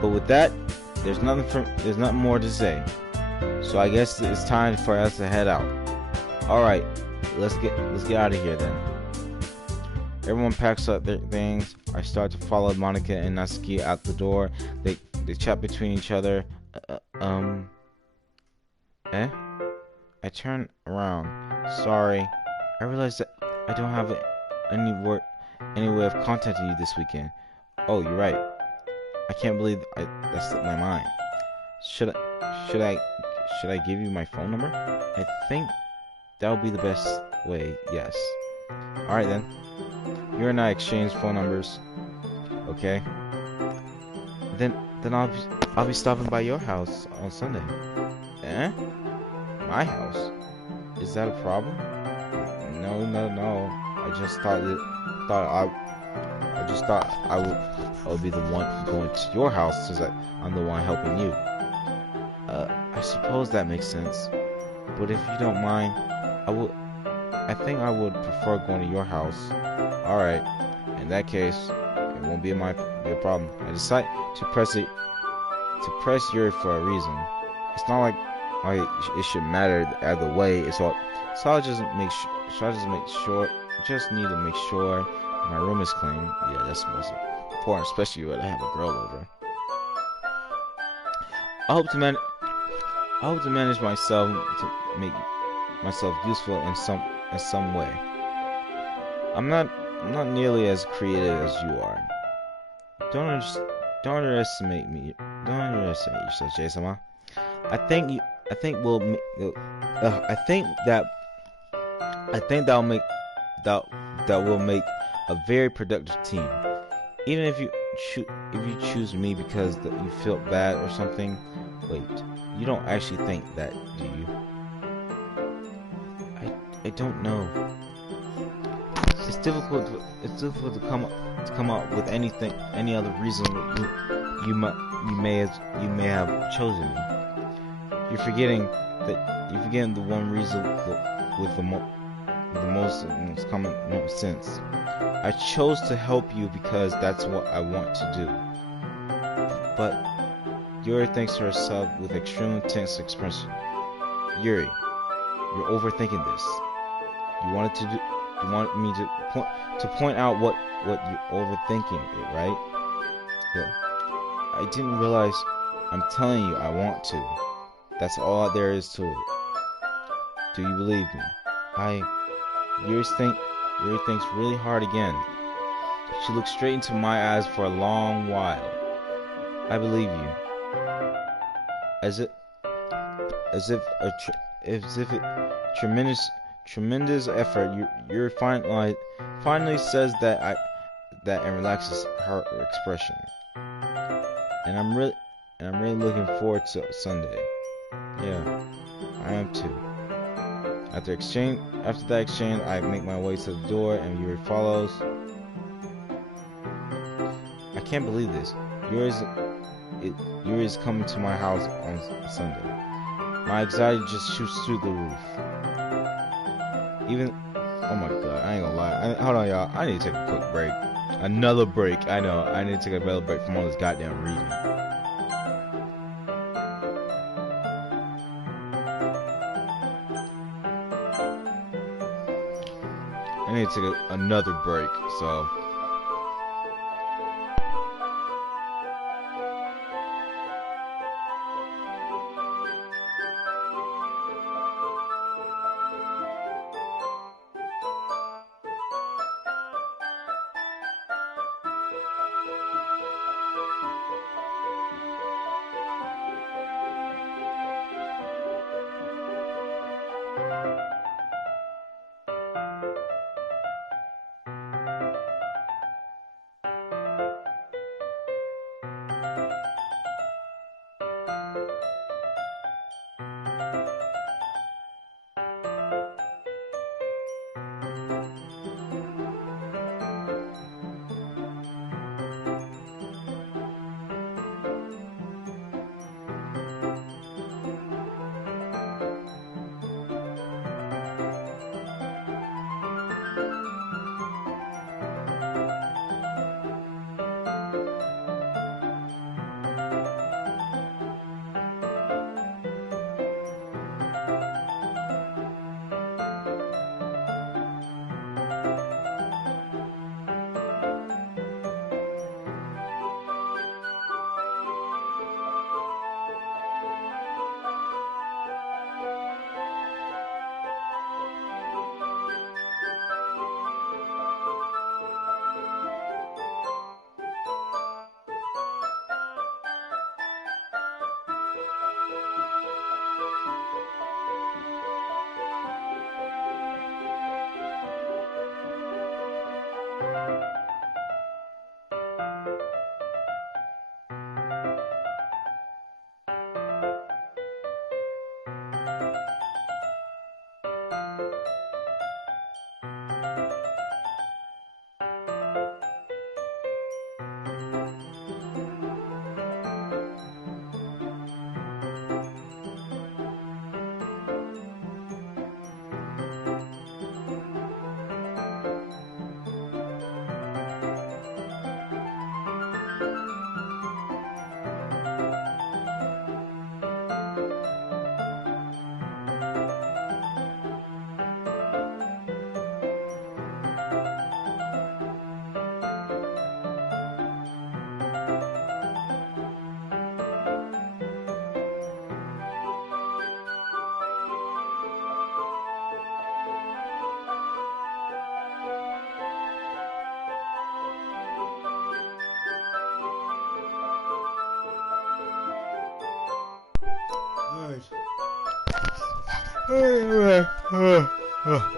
But with that, there's nothing more to say. So I guess it's time for us to head out. All right, let's get out of here then. Everyone packs up their things. I start to follow Monica and Natsuki out the door. They chat between each other. I turn around. Sorry. I realize that I don't have any way of contacting you this weekend. Oh, you're right. I can't believe that slipped my mind. Should I give you my phone number? I think that would be the best way. Yes. All right then. You and I exchange phone numbers. Okay. Then I'll be stopping by your house on Sunday. Eh? My house? Is that a problem? No. I just thought I would be the one going to your house since I'm the one helping you. I suppose that makes sense. But if you don't mind, I think I would prefer going to your house. Alright. In that case, it won't be a problem. I decide to press Yuri for a reason. It's not like it should matter either way. So I just need to make sure my room is clean. Yeah, that's the most important, especially when I have a girl over. I hope to manage myself to make myself useful in some way. I'm not nearly as creative as you are. Don't underestimate me. Don't underestimate yourself, Jason. I think that will make a very productive team. Even if you choose me because you feel bad or something. Wait, you don't actually think that, do you? I don't know. It's difficult to come up with any other reason you may have chosen me. You're forgetting the one reason with the most common sense. I chose to help you because that's what I want to do. But Yuri thinks to herself with extremely tense expression. Yuri, you're overthinking this. You want me to point out what you're overthinking, right? Yeah. I didn't realize. I'm telling you, I want to. That's all there is to it. Do you believe me? Yuri thinks really hard again. She looked straight into my eyes for a long while. I believe you. As if, as if it, tremendous effort. You're finally says that and relaxes her expression. And I'm really looking forward to Sunday. Yeah, I am too. After that exchange, I make my way to the door, and Yuri follows. I can't believe this. Yuri is coming to my house on Sunday. My anxiety just shoots through the roof. Oh my god, I ain't gonna lie. Hold on, y'all. I need to take a quick break. Another break. I know. I need to take another break from all this goddamn reading. I need to take another break, so.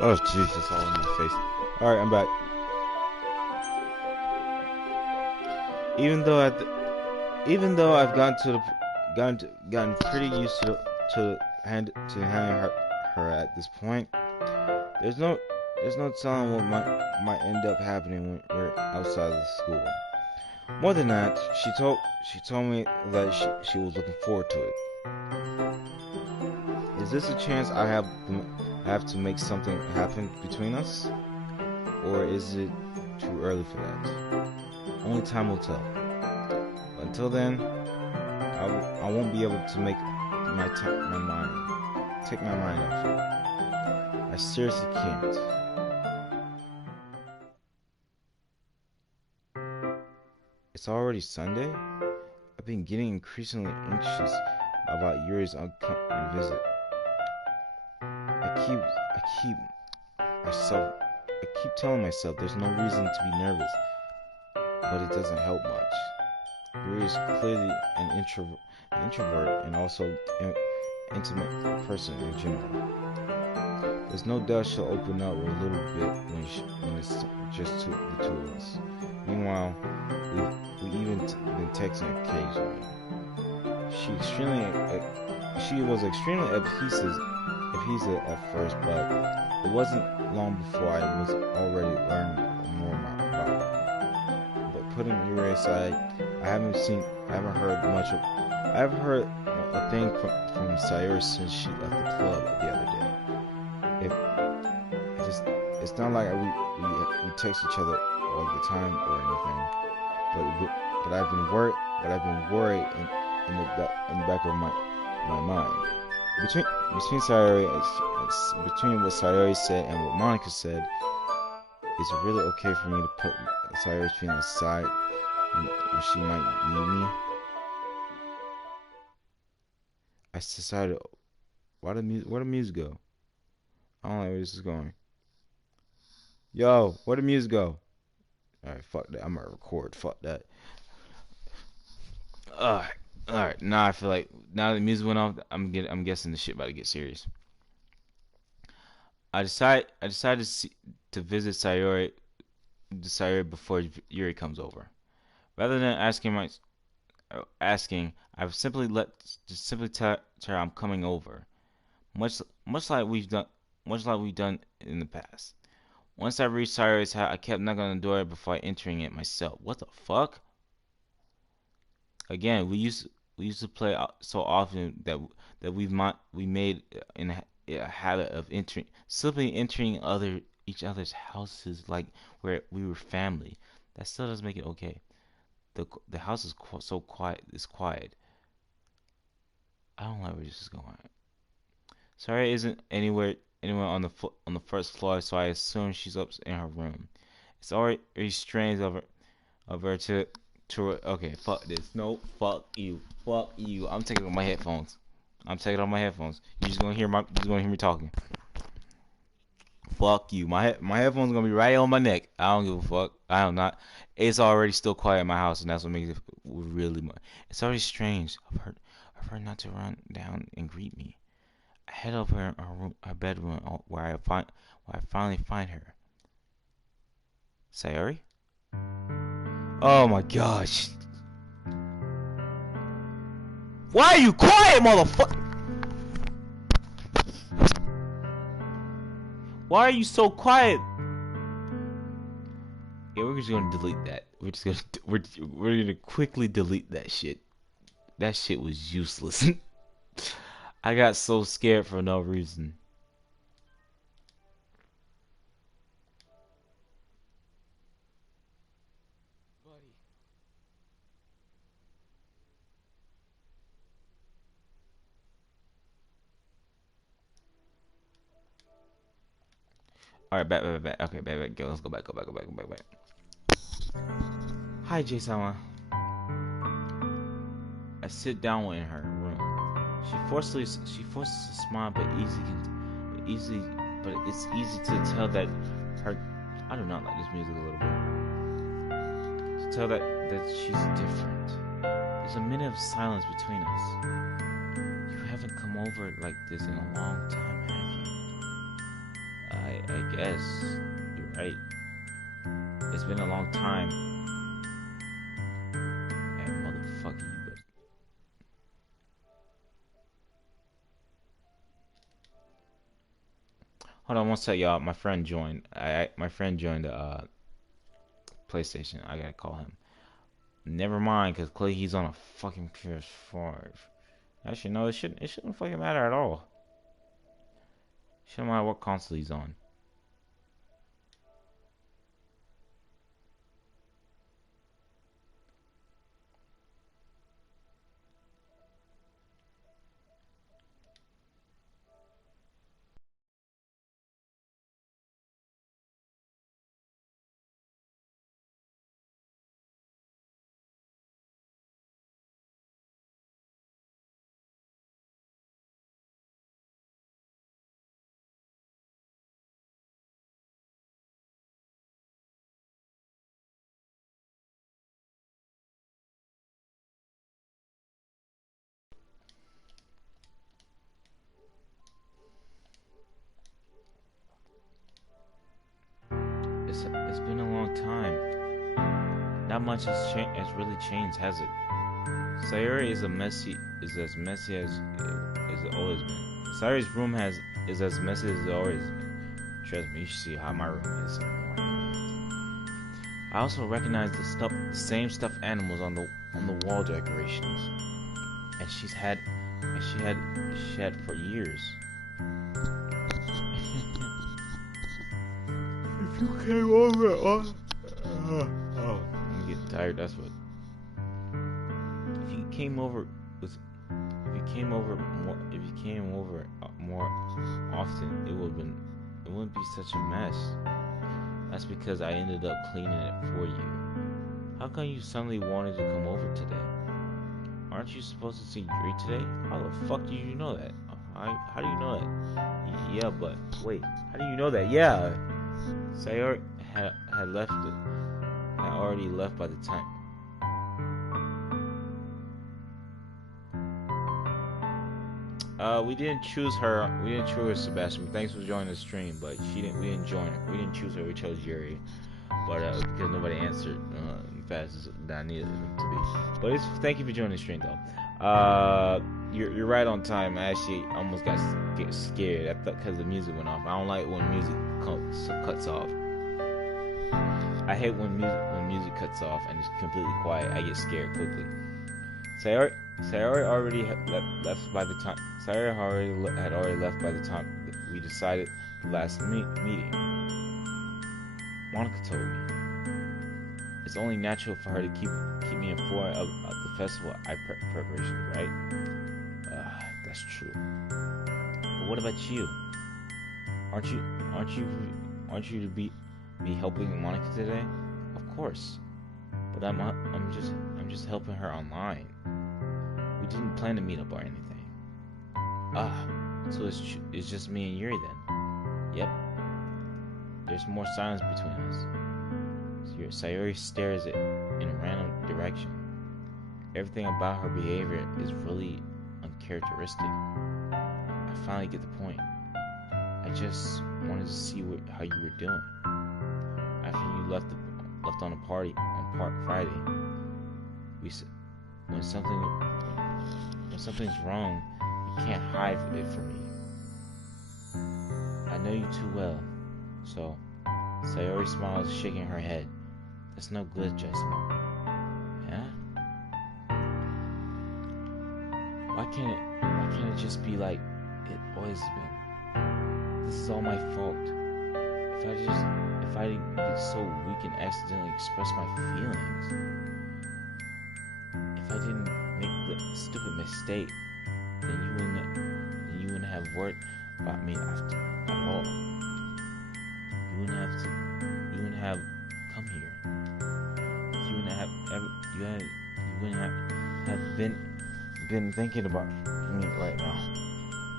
Oh Jesus! All in my face. All right, I'm back. Even though I've gotten pretty used to handling her at this point, there's no telling what might end up happening when we're outside of the school. More than that, she told me that she was looking forward to it. Is this a chance I have to make something happen between us? Or is it too early for that? Only time will tell. But until then, I won't be able to take my mind off it. I seriously can't. It's already Sunday? I've been getting increasingly anxious about Yuri's upcoming visit. I keep telling myself there's no reason to be nervous, but it doesn't help much. Yuri is clearly an introvert and also an intimate person in general. There's no doubt she'll open up a little bit when it's just the two of us. Meanwhile, we even been texting occasionally. She was extremely appeasive at first, but it wasn't long before I was already learning more about her. But putting Yuri aside, I haven't heard a thing from Sayuri since she left the club the other day. It's not like we text each other all the time or anything, but I've been worried in the back of my mind. Between between what Sayori said and what Monica said, is it really okay for me to put Sayori's feelings aside when she might need me? I decided, where the music go? I don't like where this is going. Yo, where the music go? Alright, fuck that. I'm gonna record. Fuck that. Alright. Now I feel like now that the music went off, I'm guessing the shit about to get serious. I decided to visit Sayori before Yuri comes over. Rather than asking, I've simply tell her I'm coming over. Much like we've done in the past. Once I reached Sayori's house, I kept knocking on the door before entering it myself. What the fuck? Again, we used to play so often that we made a habit of simply entering each other's houses like where we were family. That still doesn't make it okay. The house is so quiet. It's quiet. I don't like where this is going. Sorry, isn't anywhere on the first floor, so I assume she's up in her room. It's already strange of her to okay. Fuck this. No, fuck you. Fuck you. I'm taking off my headphones. You're just gonna hear me talking. Fuck you. My headphones gonna be right on my neck. I don't give a fuck. I am not. It's already still quiet in my house, and that's what makes it really much. It's already strange of her not to run down and greet me. I head over her bedroom where I finally find her. Sayori? Oh my gosh. Why are you quiet, motherfucker? Why are you so quiet? Yeah, we're just gonna delete that. We're gonna quickly delete that shit. That shit was useless. I got so scared for no reason. All right, back. Okay, back. Let's go back. Hi, Jay-sama. I sit down in her room. She forces a smile, but it's easy to tell that her. I do not like this music a little bit. To tell that she's different. There's a minute of silence between us. You haven't come over like this in a long time, have you? I guess you're right. It's been a long time. And motherfucker, you better. Hold on one sec, y'all. My friend joined. My friend joined the PlayStation. I gotta call him. Never mind, cause Clay he's on a fucking PS5. Actually, no, it shouldn't fucking matter at all. Shouldn't matter what console he's on. long time. Not much has really changed, has it? Sayori is as messy as it always been. Sayori's room is as messy as it always been. Trust me, you should see how my room is in the morning. I also recognize the same stuffed animals on the wall decorations, and she had for years. If you came over, I'm getting tired. That's what. If you came over more often, it wouldn't be such a mess. That's because I ended up cleaning it for you. How come you suddenly wanted to come over today? Aren't you supposed to see Yuri today? How the fuck do you know that? How do you know that? Yeah, but wait, how do you know that? Yeah, Sayori had already left by the time. We didn't choose her. We didn't choose Sebastian. Thanks for joining the stream, but we didn't join her. We didn't choose her. We chose Yuri, but because nobody answered fast as I needed them to be. But thank you for joining the stream, though. You're right on time. I actually almost got scared. I thought because the music went off. I don't like when music cuts off. I hate when music cuts off and it's completely quiet. I get scared quickly. Sayori already left by the time. Sayori had already left by the time we decided the last meeting. Monica told me it's only natural for her to keep me informed of the festival preparations, right? That's true. But what about you? Aren't you to be helping Monica today? Of course. But I'm just helping her online. We didn't plan to meet up or anything. So it's just me and Yuri then. Yep. There's more silence between us. Sayori stares in a random direction. Everything about her behavior is really uncharacteristic. I finally get the point. I just wanted to see how you were doing. After you left on a party on Friday, when something's wrong, you can't hide it from me. I know you too well. So, Sayori smiles, shaking her head. That's no good, Jason. Yeah? Why can't it just be like it always been? This is all my fault. If I didn't get so weak and accidentally express my feelings, if I didn't make the stupid mistake, then you wouldn't have worried about me at all. You wouldn't have come here. You wouldn't have been thinking about me right now.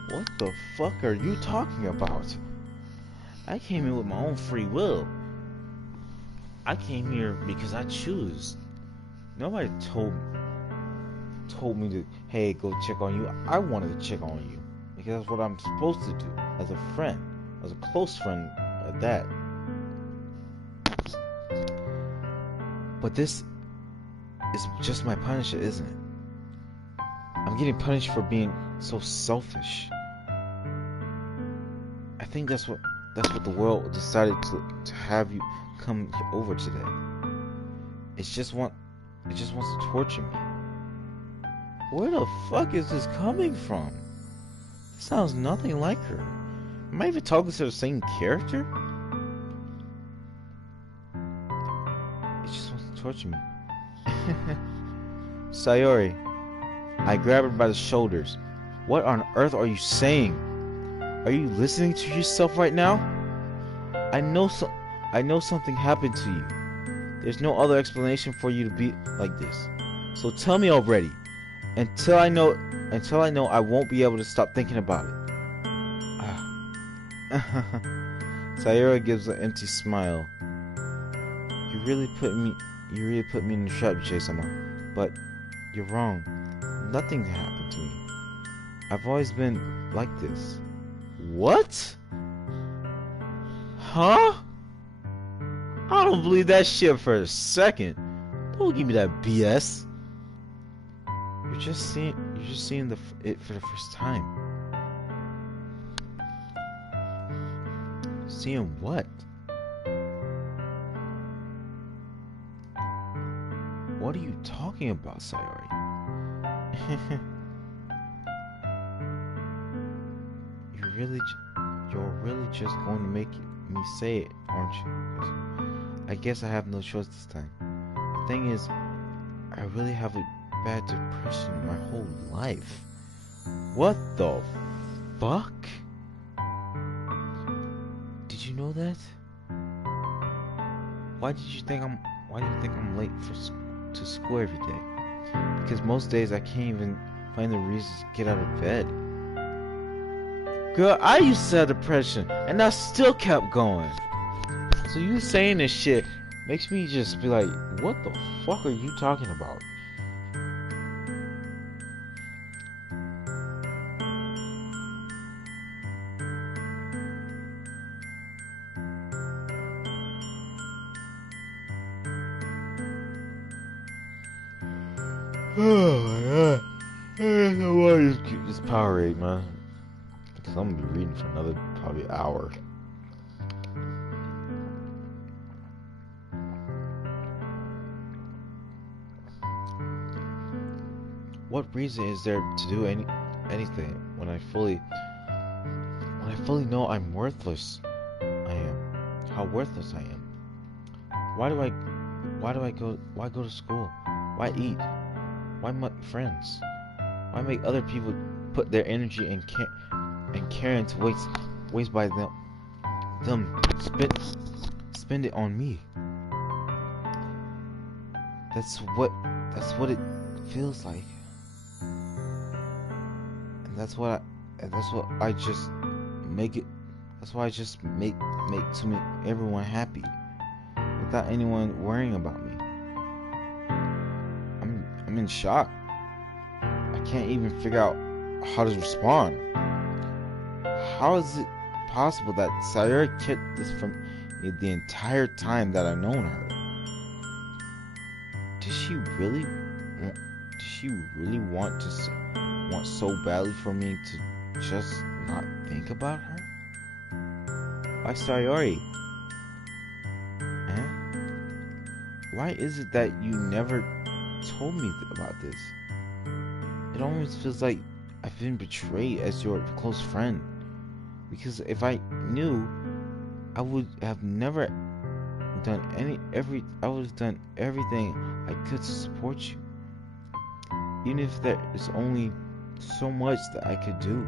What the fuck are you talking about? I came here with my own free will. I came here because I choose. Nobody told me to, hey, go check on you. I wanted to check on you because that's what I'm supposed to do as a friend, as a close friend at that. But this is just my punishment, isn't it? I'm getting punished for being so selfish. I think that's what the world decided to have you come over today. It just wants to torture me. Where the fuck is this coming from? This sounds nothing like her. Am I even talking to the same character? It just wants to torture me. Sayori, I grab her by the shoulders. What on earth are you saying? Are you listening to yourself right now? I know something happened to you. There's no other explanation for you to be like this. So tell me already. Until I know I won't be able to stop thinking about it. Sayori gives an empty smile. You really put me in the trap, Jason. But you're wrong. Nothing happened to me. I've always been like this. What? Huh? I don't believe that shit for a second. Don't give me that BS. You're just seeing it for the first time. Seeing what? What are you talking about, Sayori? You're really just going to make me say it, aren't you? I guess I have no choice this time. The thing is, I really have a bad depression my whole life. What the fuck? Did you know that? Why do you think I'm late to school every day? Because most days I can't even find the reasons to get out of bed. Girl, I used to have depression, and I still kept going. So you saying this shit makes me just be like, what the fuck are you talking about? Oh my god. I don't want to keep this Powerade, man. Because I'm going to be reading for another probably hour. What reason is there to do anything when I fully know I'm worthless? I am. How worthless I am. Why go to school? Why eat? Why make friends? Why make other people put their energy and caring to waste by them spend it on me? That's what it feels like. And that's why I just make everyone happy without anyone worrying about me. I'm in shock. I can't even figure out how to respond. How is it possible that Sayori kept this from me the entire time that I've known her? Does she really want so badly for me to just not think about her? Why Sayori? Huh? Why is it that you never told me about this? It almost feels like I've been betrayed as your close friend. Because if I knew, I would have never done I would have done everything I could to support you. Even if there is only so much that I could do.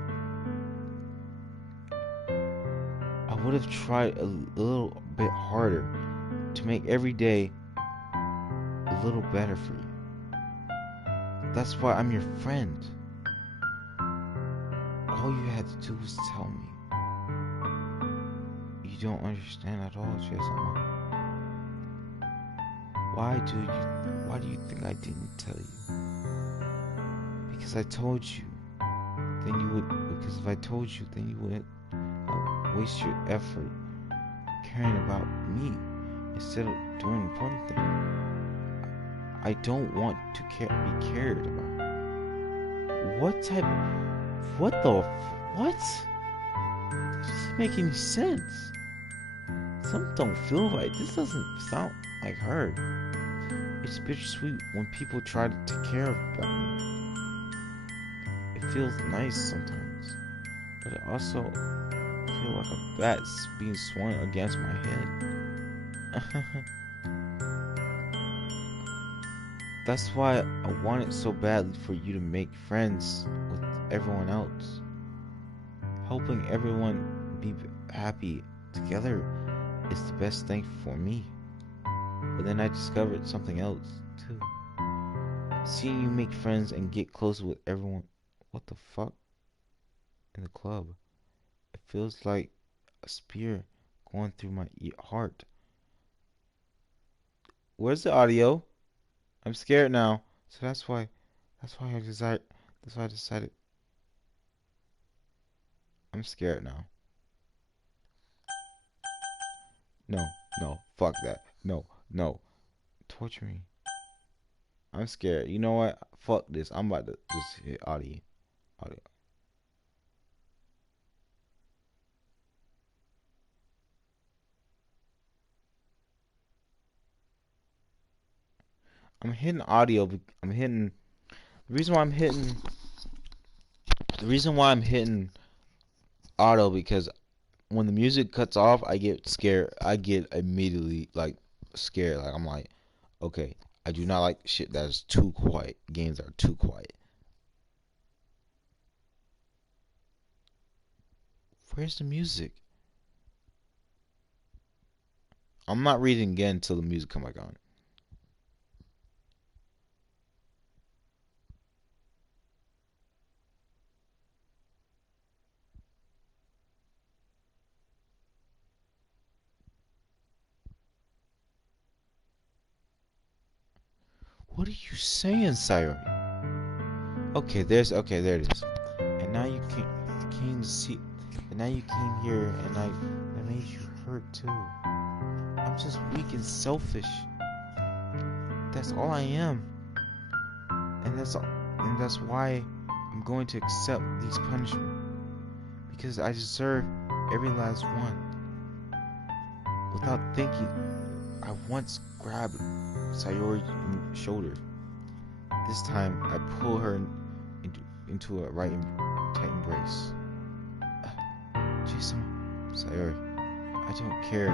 I would have tried a little bit harder to make every day a little better for you. That's why I'm your friend. All you had to do was tell me. You don't understand at all, Jason. Why do you think I didn't tell you? Because I told you. Because if I told you, then you wouldn't waste your effort caring about me instead of doing important things. I don't want to be cared about. What? This doesn't make any sense. Something don't feel right. This doesn't sound like her. It's bittersweet when people try to take care about me. It feels nice sometimes, but it also feels like a bat being swung against my head. That's why I wanted so badly for you to make friends with everyone else. Helping everyone be happy together is the best thing for me. But then I discovered something else too. Seeing you make friends and get close with everyone, what the fuck? In the club. It feels like a spear going through my heart. Where's the audio? I'm scared now. So that's why I decided. I'm scared now. No, fuck that. No, no. Torture me. I'm scared. You know what? Fuck this. I'm about to just hit audio. Audio. I'm hitting audio. I'm hitting. The reason why I'm hitting. The reason why I'm hitting auto because when the music cuts off, I get scared. I get immediately like scared. Like I'm like, okay, I do not like shit that is too quiet. Games that are too quiet. Where's the music? I'm not reading again until the music come back on. What are you saying, Siren? Okay, there it is. And now you came to see, and now you came here, and that made you hurt too. I'm just weak and selfish. That's all I am, and that's why I'm going to accept these punishments because I deserve every last one. Without thinking, I once grabbed Sayori's shoulder. This time, I pull her into a right tight embrace. Jason, Sayori, I don't care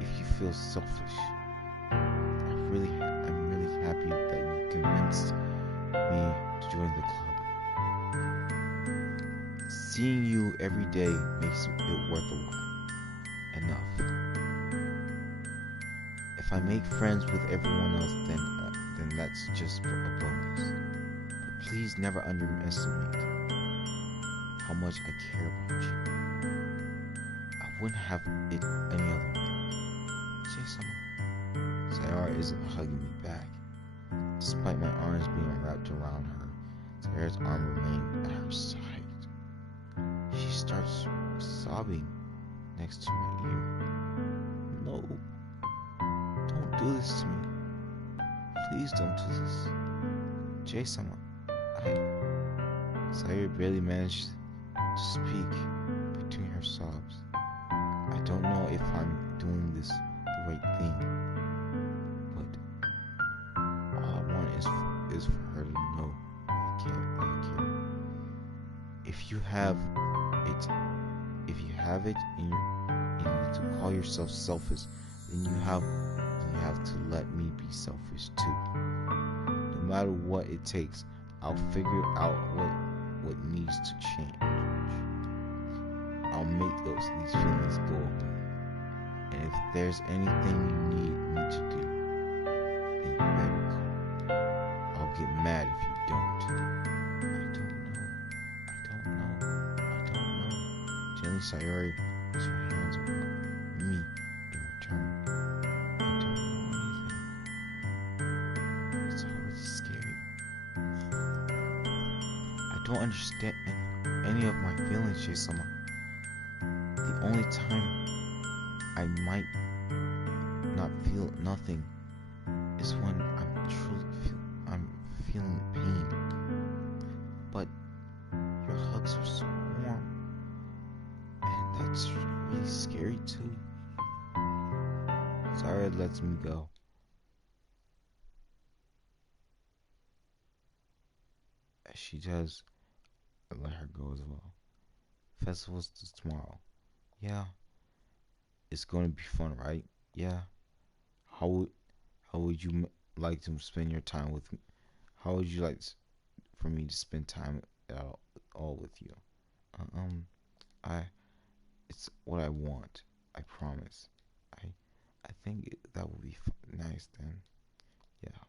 if you feel selfish. I'm really happy that you convinced me to join the club. Seeing you every day makes it worth a while. Enough. If I make friends with everyone else, then that's just a bonus. But please never underestimate how much I care about you. I wouldn't have it any other way. Jason, Sayori isn't hugging me back. Despite my arms being wrapped around her, Sayori's arm remained at her side. She starts sobbing next to my ear. No, don't do this to me. Please don't do this. Jason, Sayori barely managed to speak between her sobs. I don't know if I'm doing this the right thing, but all I want is for her to know I care. If you have it in you to call yourself selfish, then you have to let me be selfish too. No matter what it takes, I'll figure out what needs to change. I'll make these feelings go away. And if there's anything you need me to do, then you better call. I'll get mad if you don't. I don't know. Gently, Sayori puts her hands around me in return. I don't know anything. It's already scary. I don't understand any of my feelings, Jason. The only time I might not feel nothing is when I'm feeling pain. But your hugs are so warm, and that's really scary too. Sorry, it lets me go. As she does, I let her go as well. Festival's tomorrow. Yeah, it's going to be fun, right? Yeah. How would you like to spend your time with me? How would you like for me to spend time all with you? Um, I it's what I want. I promise. I think that will be nice then. Yeah.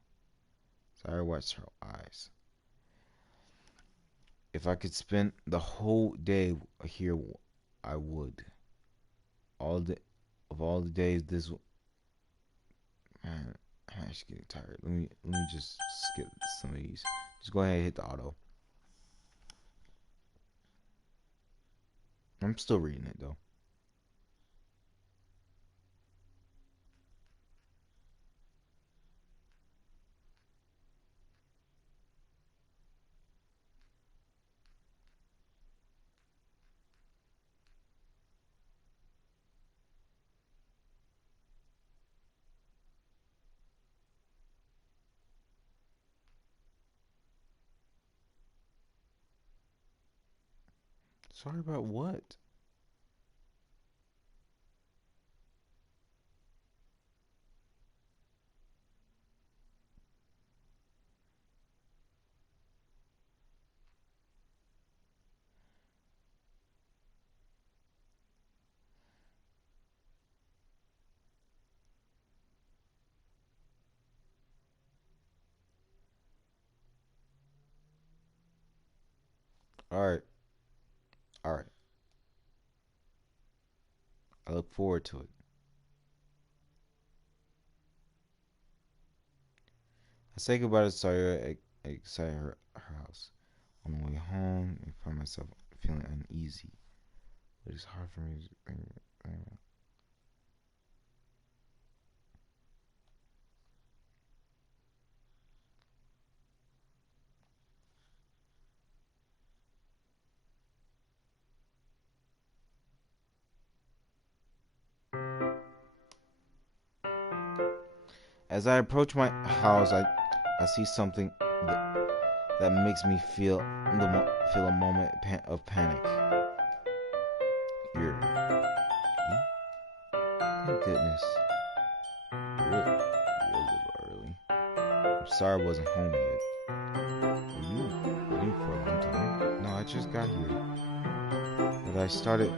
Sorry, watch her eyes. If I could spend the whole day here, I would. All the of all the days, man, I'm actually getting tired. Let me just skip some of these. Just go ahead and hit the auto. I'm still reading it though. Sorry about what? Alright, alright. I look forward to it. I say goodbye to Sawyer at her house. On the way home, I find myself feeling uneasy. It is hard for me to As I approach my house, I see something that makes me feel a moment of panic. You're thank goodness. Really, you're a little early. I'm sorry I wasn't home yet. Were you waiting for a long time? No, I just got here. But I started.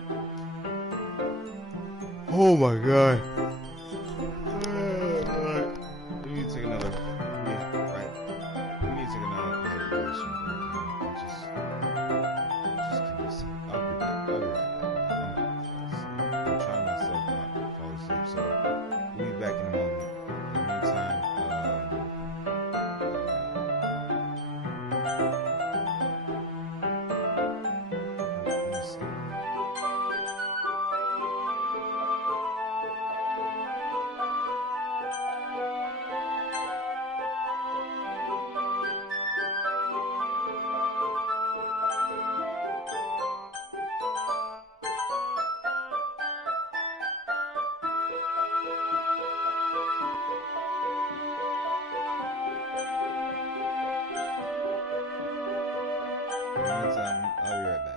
Oh my god. We need to take another. Yeah, right. We need to take another hydration break. Just give me a second. I'll be back. I'll be right back. I'm trying myself not to fall asleep, so we'll be back in a moment. In the meantime, let me see. In the meantime, I'll be right back.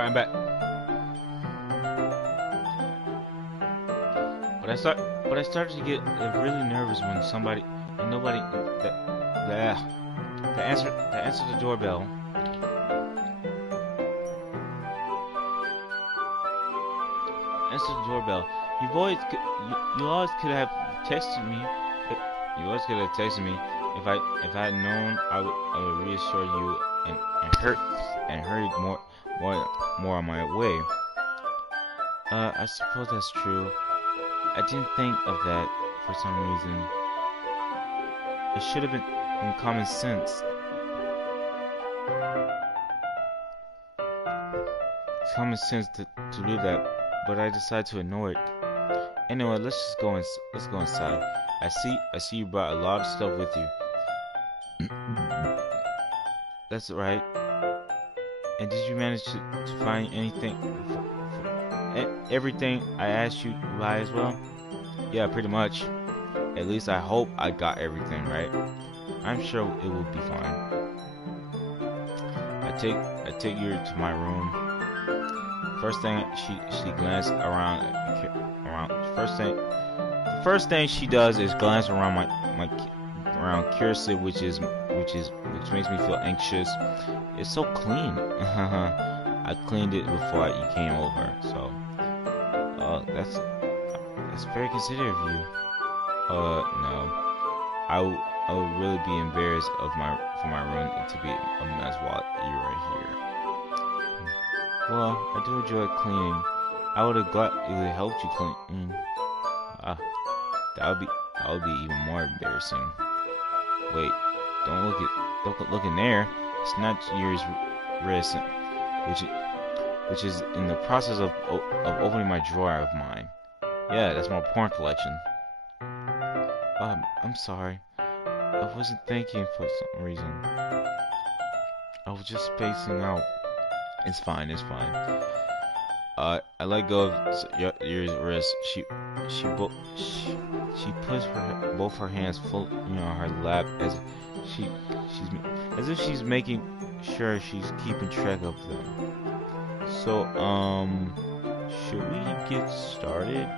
Alright, I'm back. But I started to get really nervous when nobody that answered the doorbell. Answered the doorbell. You always could have texted me. You always could have texted me if I had known. I would reassure you and hurried more on my way. I suppose that's true. I didn't think of that for some reason. It should have been common sense. It's common sense to do that, but I decided to ignore it. Anyway, let's go inside. I see you brought a lot of stuff with you. That's right. And did you manage to find anything? Everything I asked you to buy as well? Yeah, pretty much. At least I hope I got everything right. I'm sure it will be fine. I take you to my room. First thing she glanced around. The first thing she does is glance around around curiously, which makes me feel anxious. It's so clean. I cleaned it before you came over, so that's very considerate of you. No, I would really be embarrassed for my room to be a mess while you're right here. Well, I do enjoy cleaning. I would have gladly helped you clean. That would be even more embarrassing. Wait, don't look in there. It's not yours, wrist, which is in the process of opening my drawer of mine. Yeah, that's my porn collection. I'm sorry. I wasn't thinking for some reason. I was just spacing out. It's fine. I let go of your wrist. She puts both her hands full, her lap as if she's making sure she's keeping track of them. So, should we get started?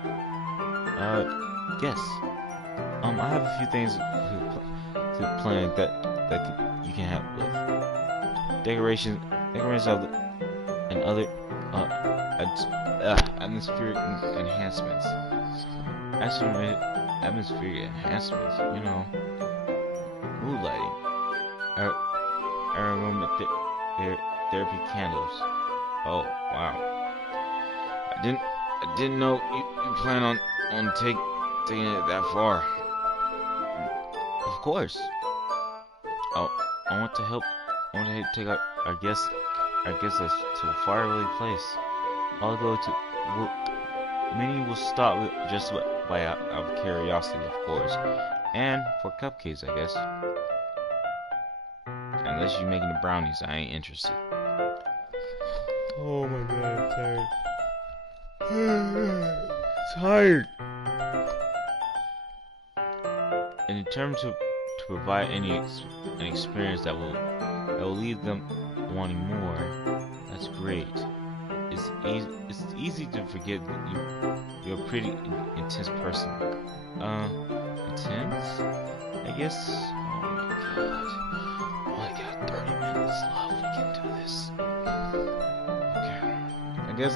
Yes. I have a few things to plan that you can help with. Decorations and other atmospheric enhancements. Atmospheric enhancements, mood lighting, aromatherapy candles. Oh wow! I didn't know you plan on taking it that far. Of course. I want to help. I want to take our guests to a faraway place. I'll go to. Many will stop just by out of curiosity, of course, and for cupcakes, I guess. Unless you're making the brownies, I ain't interested. Oh my god, I'm tired. And in terms to provide an experience that will leave them wanting more, that's great. It's easy to forget that you're a pretty intense person. Intense? I guess. Oh my god, 30 minutes left. We can do this. Okay. I guess.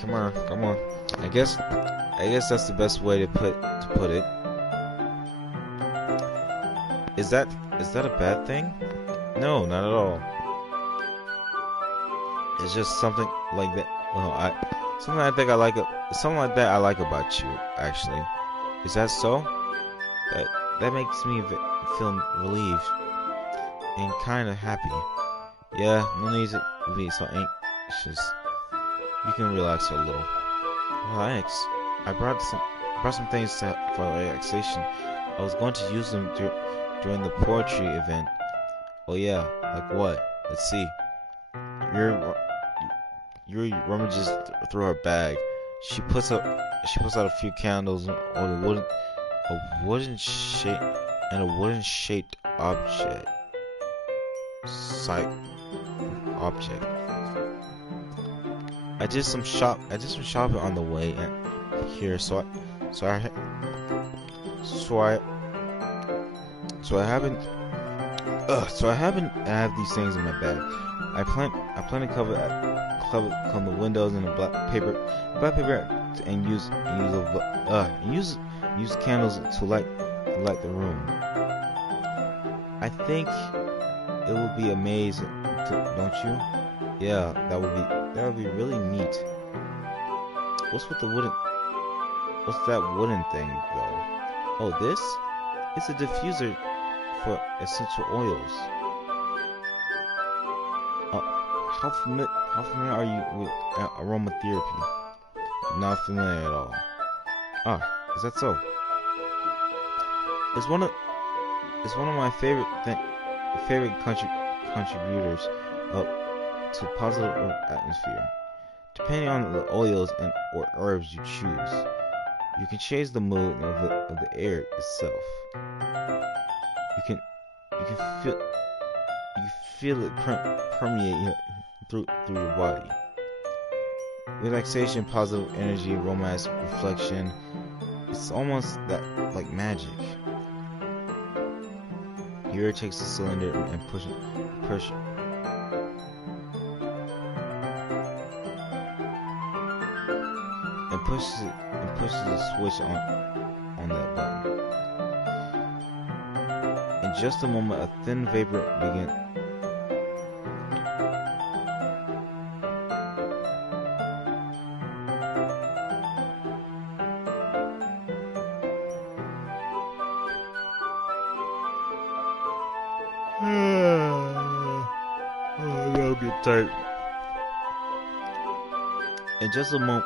Come on. I guess that's the best way to put it. Is that a bad thing? No, not at all. It's just something like that. Well, something I like about you. Actually, is that so? That makes me feel relieved and kind of happy. Yeah, no need to be so anxious. You can relax a little. Relax. I brought some things for relaxation. I was going to use them during the poetry event. Oh yeah, like what? Let's see. Yuri rummages through her bag. She puts out a few candles and a wooden shaped object. sight object. I did some shopping on the way and here, so I haven't have these things in my bag. I plan to cover the windows in a black paper and use candles to light the room. I think it would be amazing, don't you? Yeah, that would be really neat. What's that wooden thing though? Oh, this? It's a diffuser for essential oils. How familiar are you with aromatherapy? Not familiar at all. Ah, is that so? It's one of my favorite contributors to positive atmosphere. Depending on the oils or herbs you choose, you can change the mood of the air itself. You can feel it permeate through your body. Relaxation, positive energy, romance, reflection. It's almost like magic. Here takes the cylinder and pushes the switch on that button. In just a moment, a thin vapor begins. That'll get tight. In just a moment.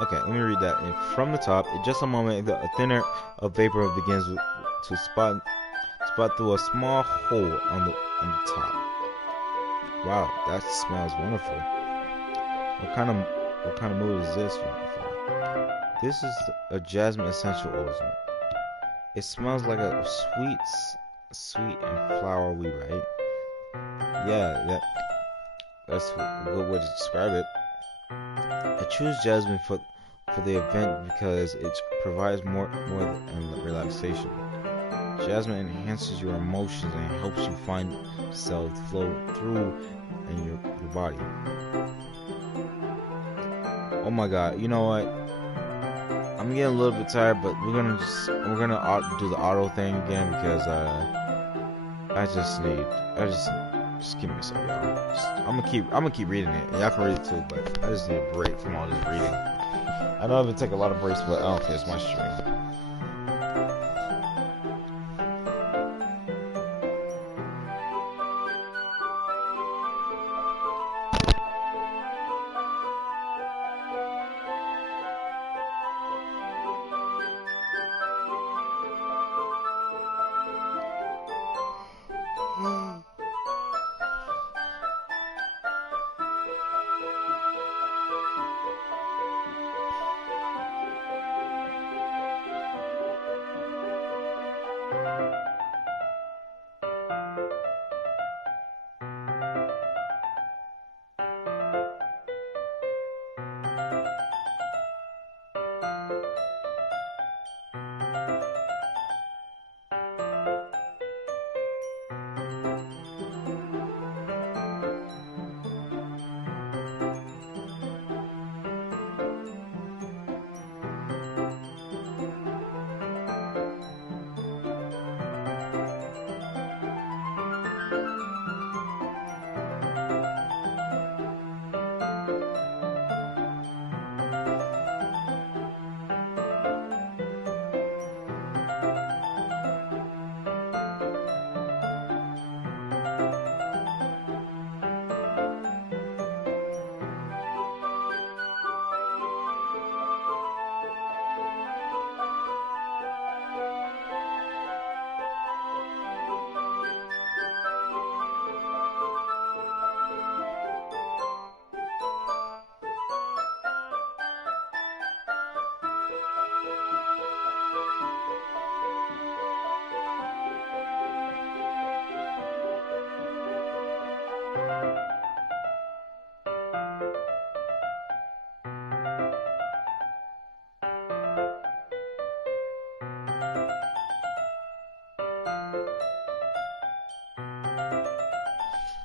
Okay, let me read that. And from the top, in just a moment, a thinner of vapor begins to spot through a small hole on the top. Wow, that smells wonderful. What kind of mood is this for? This is a jasmine essential oil. It smells like a sweet and flowery, right? Yeah, that's a good way to describe it. I choose jasmine for the event because it provides more than relaxation. Jasmine enhances your emotions and helps you find yourself flow through in your body. Oh my god, you know what? I'm getting a little bit tired, but we're gonna do the auto thing again because just give me a second, y'all. I'm gonna keep reading it. Y'all can read it too, but I just need a break from all this reading. I know I've been taking a lot of breaks, but I don't care. It's my stream.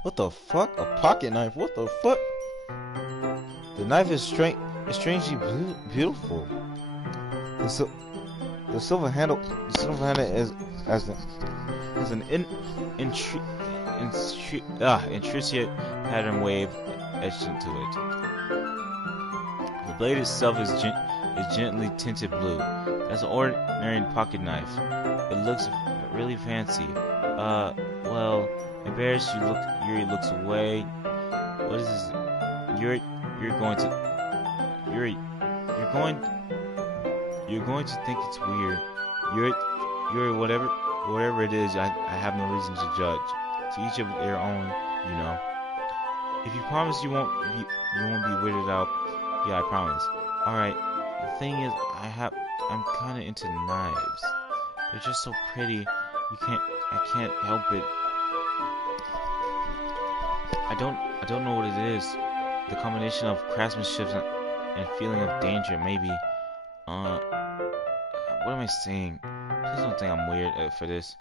What the fuck? A pocket knife? What the fuck? The knife is strangely beautiful. The silver handle is has an intrusive pattern wave etched into it. The blade itself is gently tinted blue. That's an ordinary pocket knife. It looks really fancy. Well, embarrassed, Yuri looks away. What is this? You're going to think it's weird. Yuri, whatever it is, I have no reason to judge. To each of their own, you know. If you promise you won't be weirded out, yeah, I promise. Alright, the thing is, I'm kinda into knives. They're just so pretty, I can't help it. I don't know what it is. The combination of craftsmanship and feeling of danger, maybe. What am I saying? Please don't think I'm weird for this.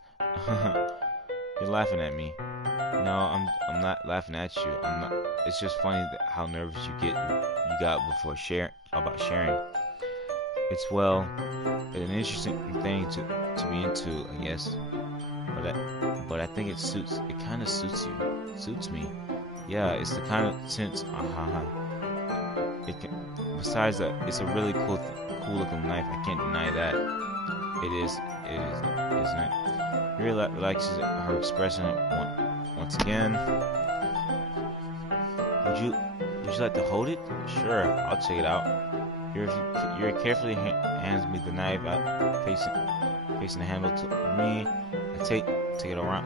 You're laughing at me. No, I'm not laughing at you. I'm not. It's just funny how nervous you got before sharing. It's an interesting thing to be into, I guess. But I think it kind of suits you. Suits me. Yeah, it's the kind of sense. Besides that, it's a really cool looking knife. I can't deny that. It is, isn't it? Yuri relaxes her expression once again. Would you like to hold it? Sure, I'll check it out. Yuri carefully hands me the knife, facing the handle to me. I take it around.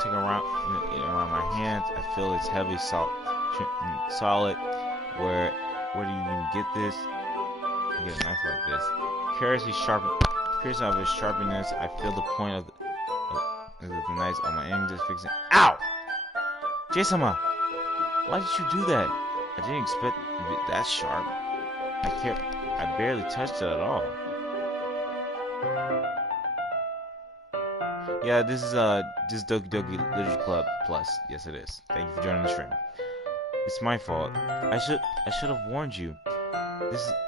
Take it around my hands. I feel it's heavy, solid. Where do you even get this? You get a knife like this. Curiously of its sharpness, I feel the point of the knife on my end, just fixing. Ow! Jason-ma, why did you do that? I didn't expect it to be that sharp. I barely touched it at all. Yeah, this is Doki Literature Club Plus. Yes, it is. Thank you for joining the stream. It's my fault. I should have warned you.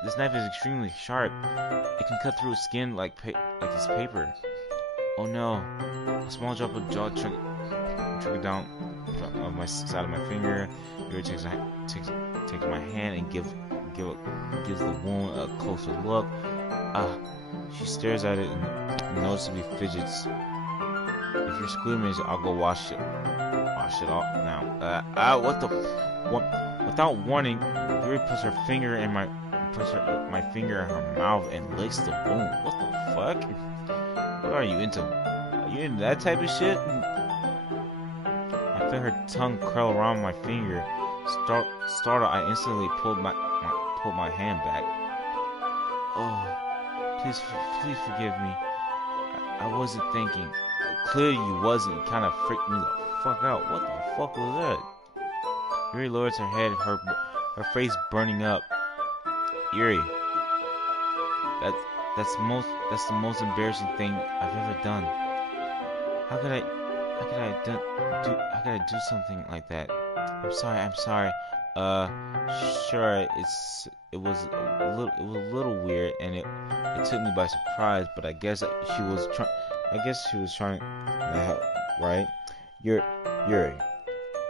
This knife is extremely sharp. It can cut through skin like it's paper. Oh no! A small drop of jaw trickled down of my side of my finger. Yuri takes my hand and gives the wound a closer look. She stares at it and noticeably fidgets. If you're squeamish, I'll go wash it off now. Without warning, Yuri puts my finger in her mouth and licks the wound. What the fuck? What are you into? Are you into that type of shit? I feel her tongue curl around my finger. Startled, I instantly pulled my hand back. Oh, please forgive me. I wasn't thinking. Clearly you wasn't. It kind of freaked me the fuck out. What the fuck was that? Yuri lowers her head, her face burning up. Yuri, that's the most embarrassing thing I've ever done. How could I do something like that? I'm sorry. Sure, it was a little weird, and it took me by surprise. But I guess she was trying to help, right? Yuri,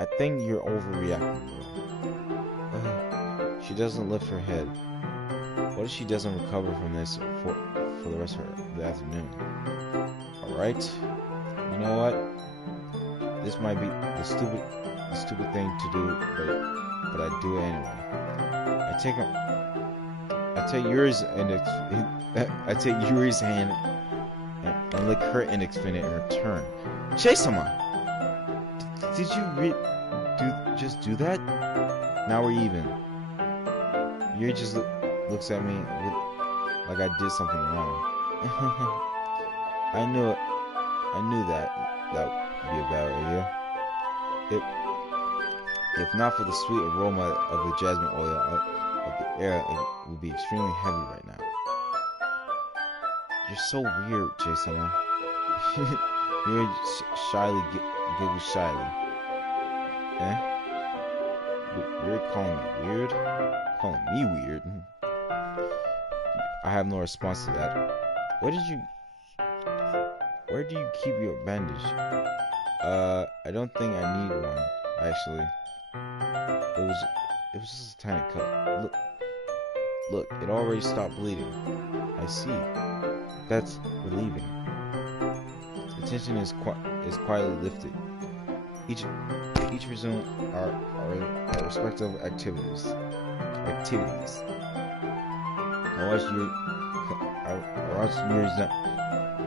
I think you're overreacting, bro. She doesn't lift her head. What if she doesn't recover from this for the rest of the afternoon? Alright? You know what? This might be the stupid thing to do, but I do it anyway. I take Yuri's hand and lick her index finger in return. Chase-sama! Did you just do that? Now we're even. Yuri just looks at me like I did something wrong. I knew that would be a bad idea. If not for the sweet aroma of the jasmine oil of the air, it would be extremely heavy right now. You're so weird, Jason. Yuri giggles shyly. Eh? You're calling me weird? Calling me weird? I have no response to that. Where do you keep your bandage? I don't think I need one, actually. It was just a tiny cut. Look, it already stopped bleeding. I see. That's relieving. The tension is quietly lifted. Each resume our respective activities. I watch your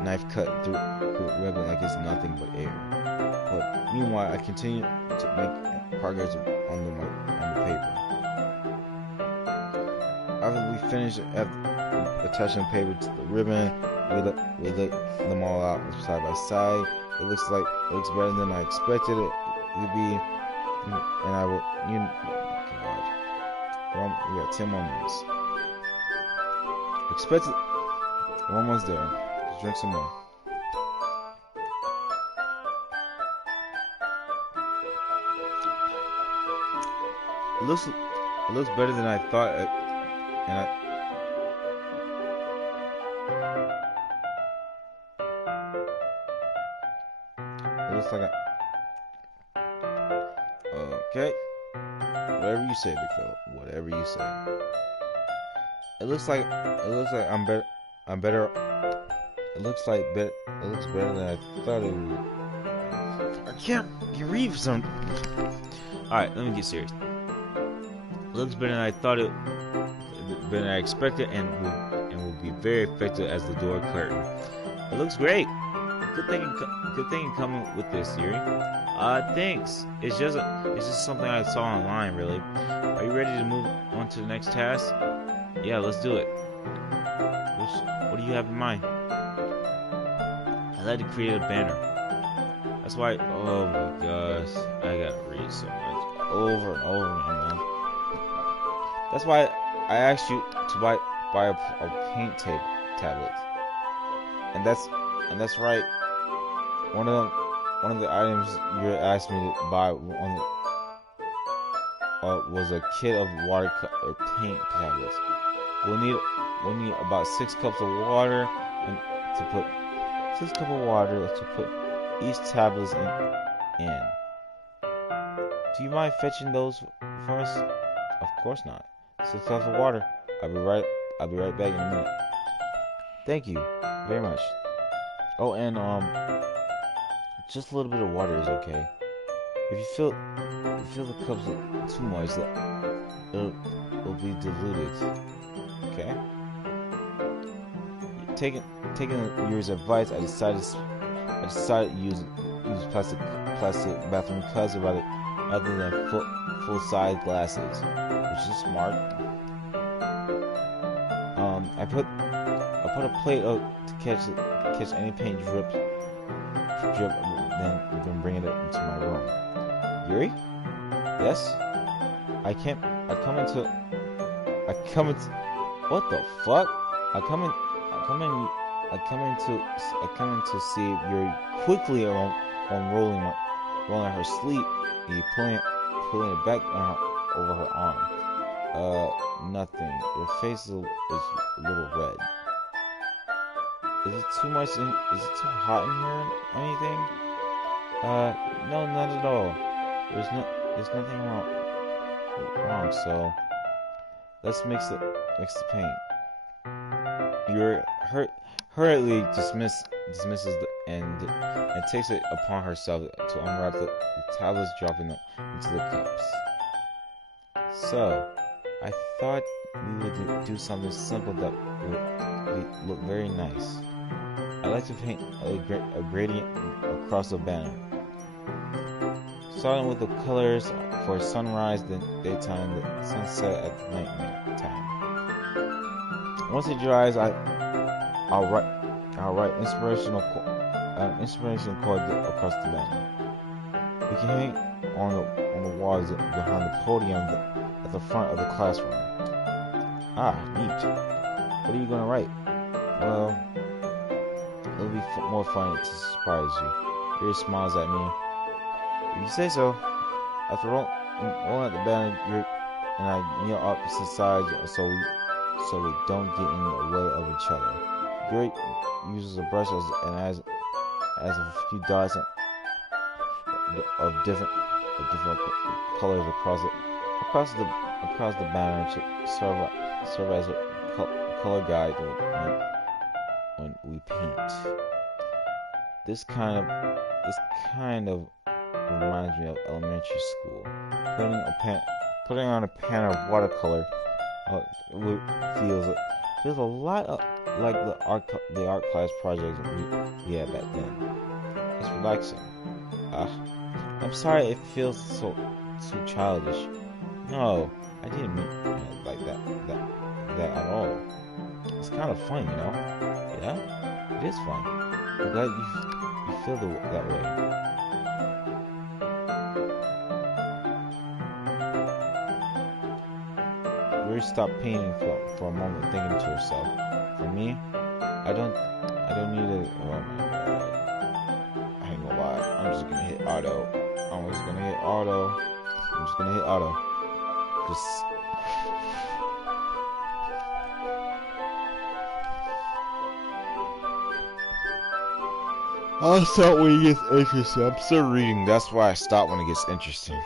knife cut through ribbon like it's nothing but air. But meanwhile, I continue to make progress on the paper. After we finish attaching the paper to the ribbon, we lay them all out side by side. It looks better than I expected it to be, and I will. God, we got 10 more minutes. Expected. We're almost there. Let's drink some more. It looks better than I thought, and it looks like okay. Whatever you say, Big Philip. Whatever you say. It looks like I'm better. It looks better than I thought it would. I can't read some. Alright, let me get serious. It looks better than I thought it. Better than I expected, and will be very effective as the door curtain. It looks great. Good thing coming with this, Yuri. Thanks. It's just something I saw online, really. Are you ready to move on to the next task? Yeah, let's do it. What do you have in mind? I'd like to create a banner. That's why. Oh my gosh, I gotta read so much over and over again, man. That's why I asked you to buy a paint tablet, and that's right. One of the items you asked me to buy was a kit of watercolor paint tablets. We'll need about 6 cups of water to put each tablet in. Do you mind fetching those for us? Of course not. 6 cups of water. I'll be right back in a minute. Thank you very much. Oh, and just a little bit of water is okay. If you feel the cups are too moist, it'll be diluted. Okay. Taking your advice, I decided to use plastic bathroom cups rather than full-size glasses, which is smart. I put a plate up to catch any paint drip, then bring it into my room. Yuri? Yes? I come into. What the fuck? I come in to see Yuri quickly unrolling her sleeve and pulling it back over her arm. Nothing. Your face is a little red. Is it too much? Is it too hot in here? Anything? No, not at all. There's nothing wrong. So let's mix the paint. You're hurriedly dismisses and takes it upon herself to unwrap the tablets, dropping them into the cups. So I thought we would do something simple that would look very nice. I like to paint a gradient across the banner, starting with the colors for sunrise, then daytime, the sunset at night time. Once it dries, I'll write inspiration card across the banner. We can hang on the walls behind the podium at the front of the classroom. Ah, neat. What are you gonna write? Well, it'll be more fun to surprise you. Yuri smiles at me. If you say so. After rolling at the band, and I kneel opposite sides so we don't get in the way of each other. Yuri uses a brush and adds a few dots of different colors across the banner to serve as a color guide when we paint. This kind of reminds me of elementary school. Putting on a pan of watercolor feels a lot like the art class project we had back then. It's relaxing. I'm sorry it feels so childish. No, I didn't mean it like that at all. It's kind of fun, you know? Yeah, it is fun. I'm glad you feel that way. Yuri stopped painting for a moment, thinking to herself. For me, I don't need a. Oh my god! I ain't gonna lie. I'm just gonna hit auto. Just. I'll stop when it gets interesting. I'm still reading. That's why I stop when it gets interesting.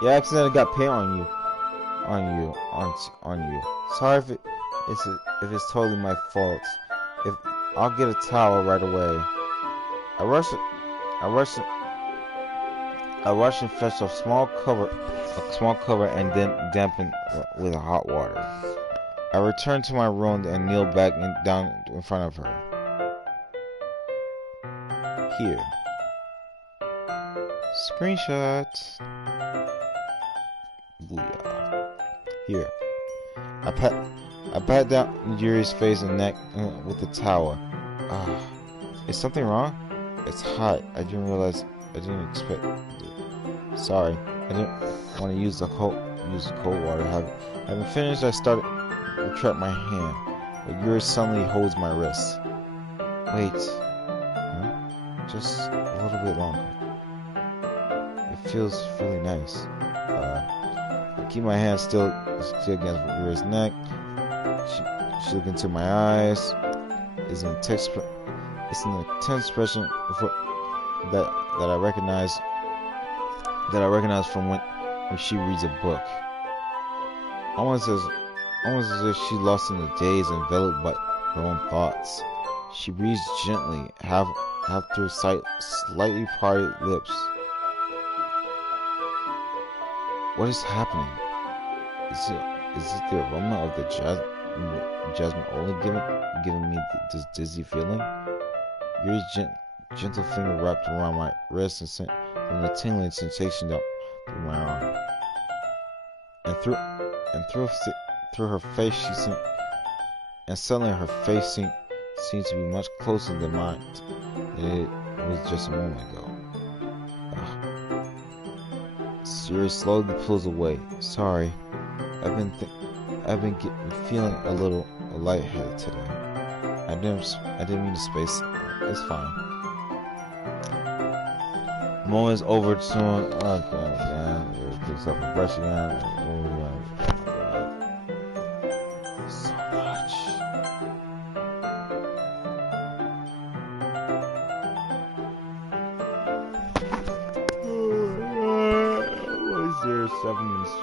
You accidentally got paint on you. Sorry if it's totally my fault. If I'll get a towel right away. I rush and fetch a small cover and then dampen with hot water. I return to my room and kneel back down in front of her. Here. Screenshot. Booyah. Here. I pat down Yuri's face and neck with the towel. Is something wrong? It's hot. I didn't expect it. Sorry. I didn't want to use cold water. Having finished, I started to retract my hand, but Yuri suddenly holds my wrist. Wait. Huh? Just a little bit longer. It feels really nice. I keep my hand still against Yuri's neck. She looked into my eyes. It's an intense expression that I recognize from when she reads a book. Almost as if she lost in the daze, enveloped by her own thoughts. She breathes gently, half through slightly parted lips. What is happening? Is it the aroma of the jasmine only giving me this dizzy feeling? Yuri's gentle finger wrapped around my wrist and sent a tingling sensation down through my arm. And through her face, suddenly her face seemed to be much closer than mine than it was just a moment ago. Yuri slowly pulls away. Sorry, I've been feeling a little lightheaded today. I didn't mean to space. It's fine. Moment's over soon. Okay, man. Picks up a brush again. So much. What is there? 7 minutes.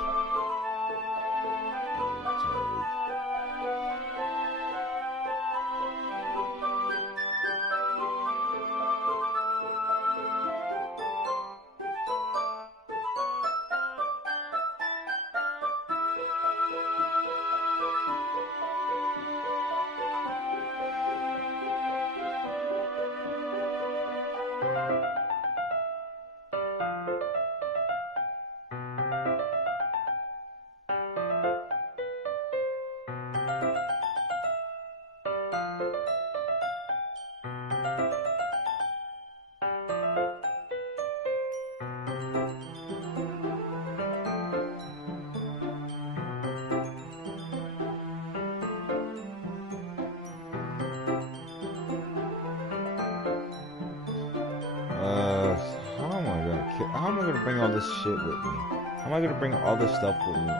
How am I gonna bring all this shit with me? How am I gonna bring all this stuff with me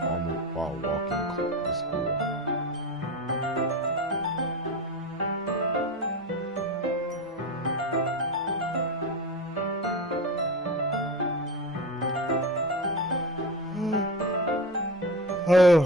while walking to school? Oh.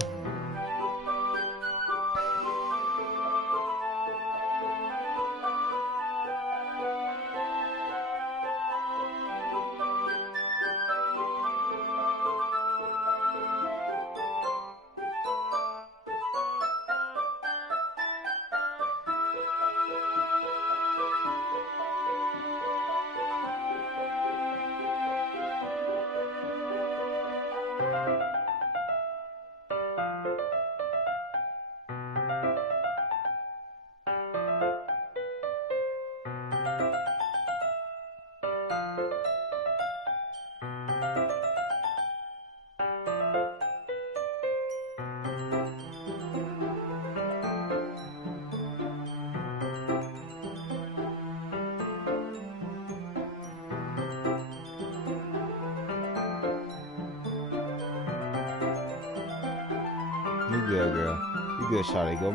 You good, girl. You good, Shawty. Go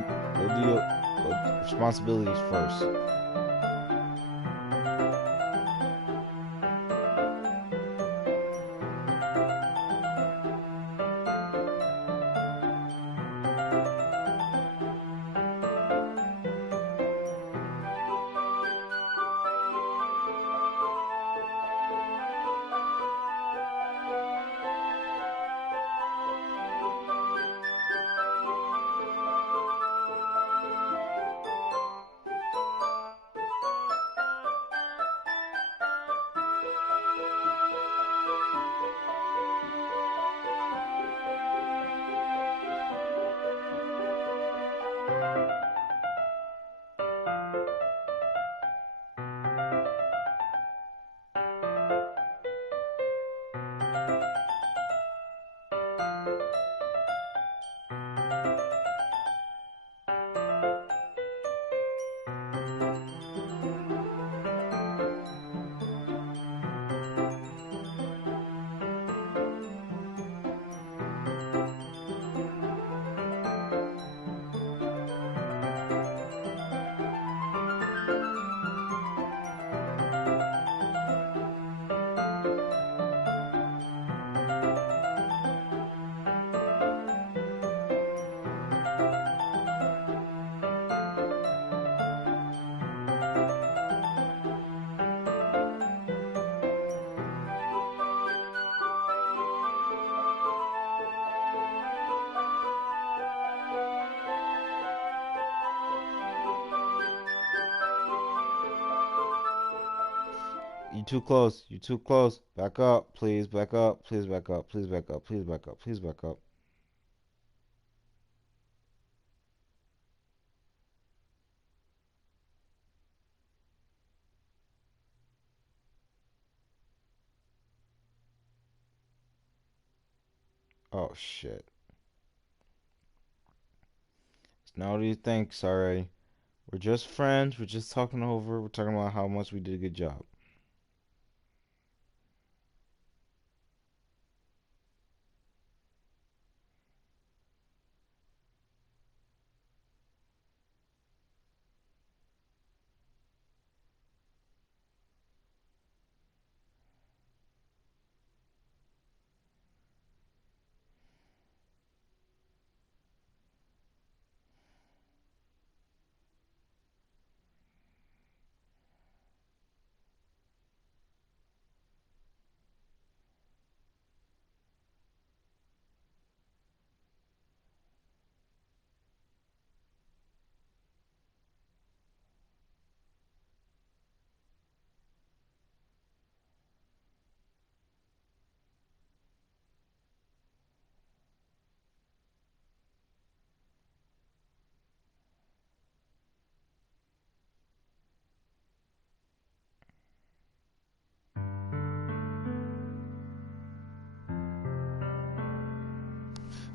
do your responsibilities first. You too close. You too close. Back up, please. Back up. Please back up. Please back up. Please back up. Please back up. Oh shit. Now what do you think, sorry? We're just friends. We're just talking over. We're talking about how much we did a good job.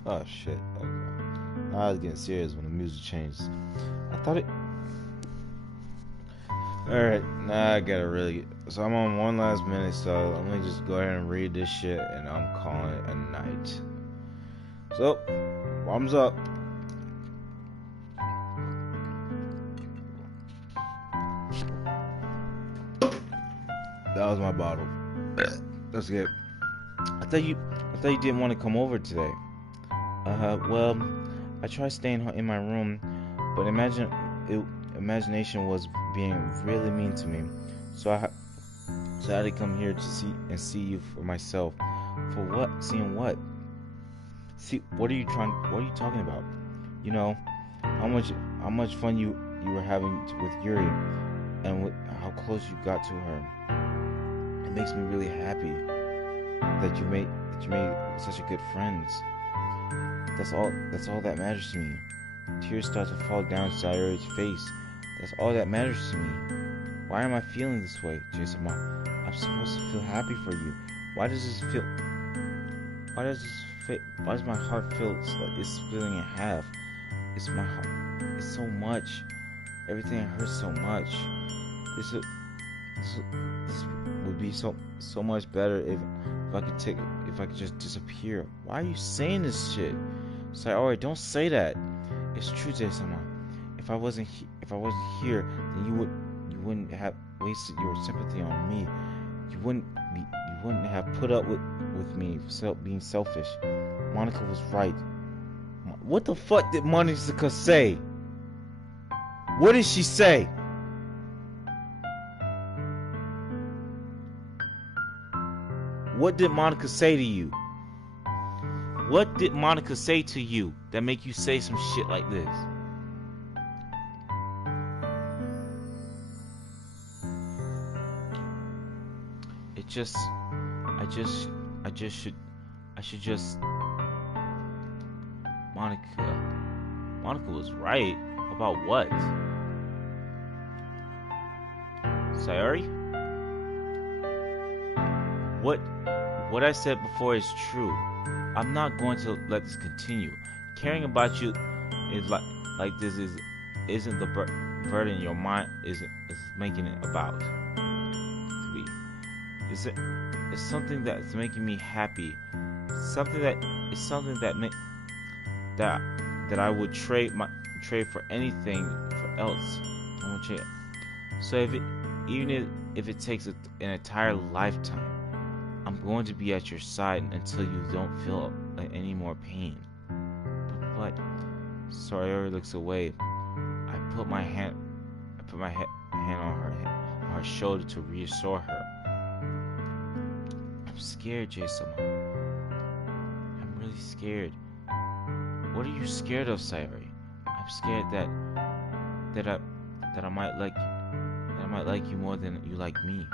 Oh shit. Okay. Now I was getting serious when the music changed. I thought it. Alright, now I gotta really. So I'm on one last minute, so let me just go ahead and read this shit and I'm calling it a night. So, thumbs up. That was my bottle. That's good. I thought you didn't want to come over today. Well, I tried staying in my room, but imagination was being really mean to me. So I had to come here to see you for myself. For what? Seeing what? See, what are you talking about? You know, how much fun you were having with Yuri, and how close you got to her. It makes me really happy that you made such a good friends. That's all that matters to me. Tears start to fall down Sayori's face. That's all that matters to me. Why am I feeling this way, Jason? I'm supposed to feel happy for you. Why does my heart feel like it's splitting in half? It's my heart. It's so much. Everything hurts so much. This would be so much better if I could just disappear. Why are you saying this shit? Sayori, don't say that. It's true, Jason. If I wasn't here, then you wouldn't have wasted your sympathy on me. You wouldn't have put up with me being selfish. Monica was right. What the fuck did Monica say? What did she say? What did Monica say to you? What did Monica say to you that make you say some shit like this? I should just. Monica was right. About what? Sayori? What I said before is true. I'm not going to let this continue. Caring about you is like this isn't the burden your mind is making it about to be. It's something that's making me happy. Something that I would trade for anything for else. I would trade. So even if it takes an entire lifetime, I'm going to be at your side until you don't feel any more pain. But Sayori looks away. I put my hand on her shoulder to reassure her. I'm scared, Jason. I'm really scared. What are you scared of, Sayori? I'm scared that I might like you more than you like me.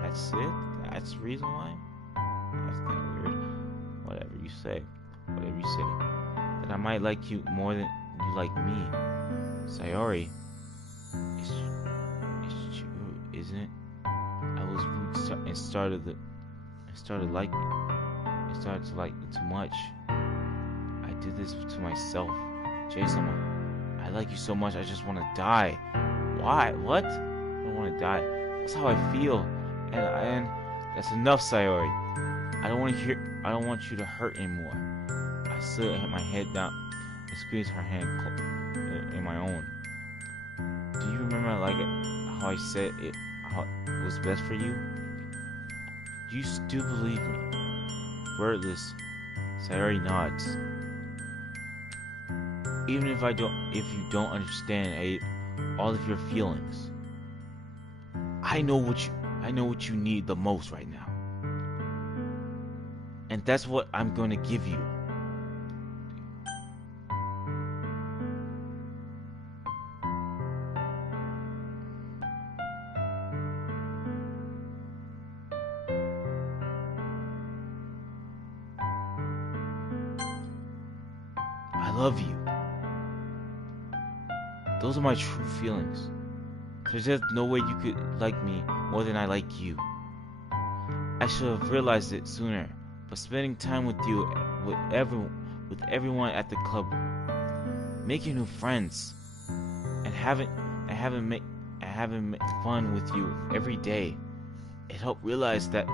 That's it? That's the reason why? That's kind of weird. Whatever you say. That I might like you more than you like me. Sayori, it's true, isn't it? I was rude and started to like it too much. I did this to myself. Jason, I like you so much I just want to die. Why? What? I don't want to die. That's how I feel. And that's enough, Sayori. I don't want you to hurt anymore. I slid my head down and squeezed her hand in my own. Do you remember how I said how it was best for you? Do you still believe me? Wordless, Sayori nods. Even if you don't understand all of your feelings, I know what you need the most right now. And that's what I'm going to give you. I love you. Those are my true feelings. There's just no way you could like me more than I like you. I should have realized it sooner, but spending time with you, with everyone, with everyone at the club, making new friends, and having fun with you every day. It helped realize that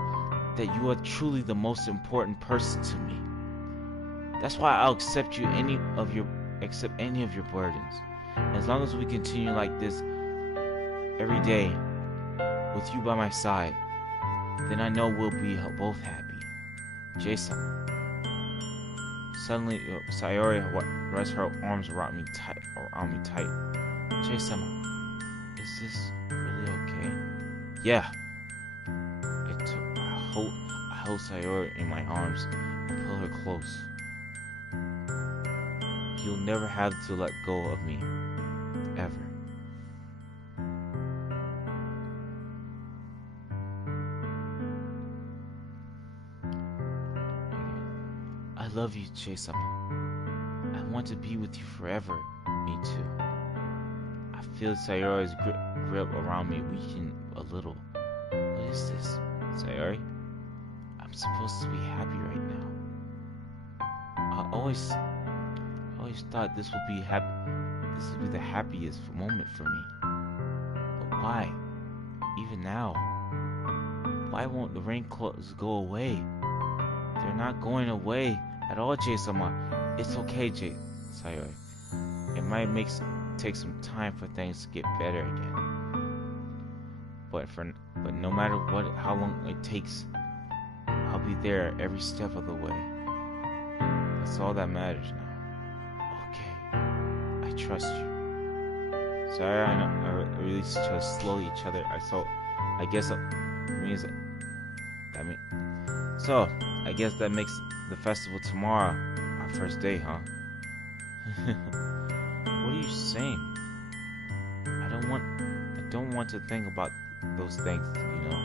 you are truly the most important person to me. That's why I'll accept any of your burdens. As long as we continue like this every day with you by my side, then I know we'll be both happy. Jason. Suddenly, Sayori rests her arms around me tight. Jason, is this really okay? Yeah. I hold Sayori in my arms and pull her close. You'll never have to let go of me. Ever. I love you, Chase-sama. I want to be with you forever. Me too. I feel Sayori's grip around me weaken a little. What is this, Sayori? I'm supposed to be happy right now. I always thought this would be the happiest moment for me. But why? Even now? Why won't the rain clouds go away? They're not going away at all, Jae-sama. It's okay, Sayori. It might take some time for things to get better again. But no matter how long it takes, I'll be there every step of the way. That's all that matters now. Okay, I trust you. Sorry, I know I released each other slowly. I guess I guess that makes the festival tomorrow our first day, huh? What are you saying? I don't want to think about those things, you know.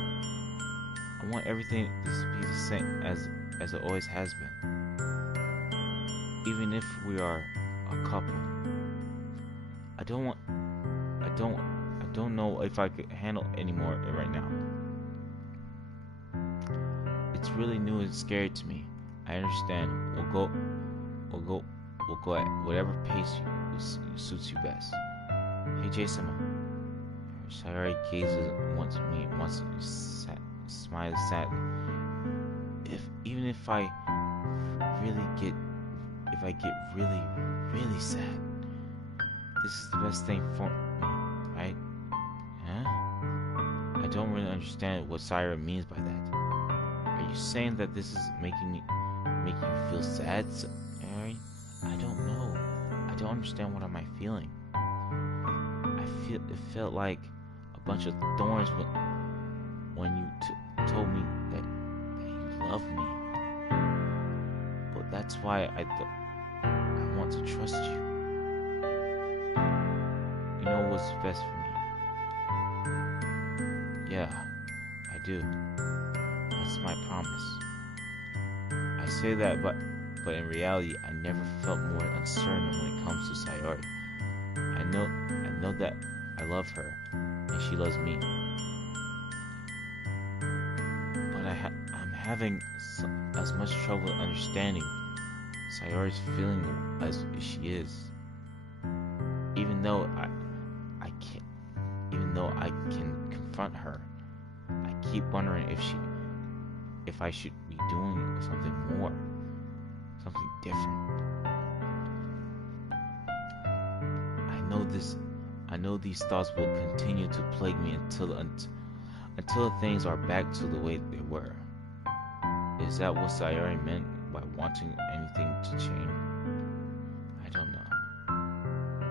I want everything to be the same as it always has been. Even if we are a couple. I don't know if I could handle anymore right now. It's really new and scary to me. I understand. We'll go at whatever pace suits you best. Hey, Jason. Sayori gazes once to smiles sadly. Even if I get really sad, this is the best thing for me, right? Huh? I don't really understand what Sayori means by that. Are you saying that this is making you feel sad, Sayori? I don't know. I don't understand. What am I feeling? It felt like a bunch of thorns when you told me that you love me. But that's why I want to trust you. You know what's best for me. Yeah, I do. That's my promise. I say that, but in reality, I never felt more uncertain when it comes to Sayori. I know that I love her, and she loves me. But I'm having as much trouble understanding Sayori's feeling as she is. Even though I can confront her, I keep wondering if I should be doing something more, something different. I know these thoughts will continue to plague me until things are back to the way they were. Is that what Sayori meant by wanting anything to change? I don't know.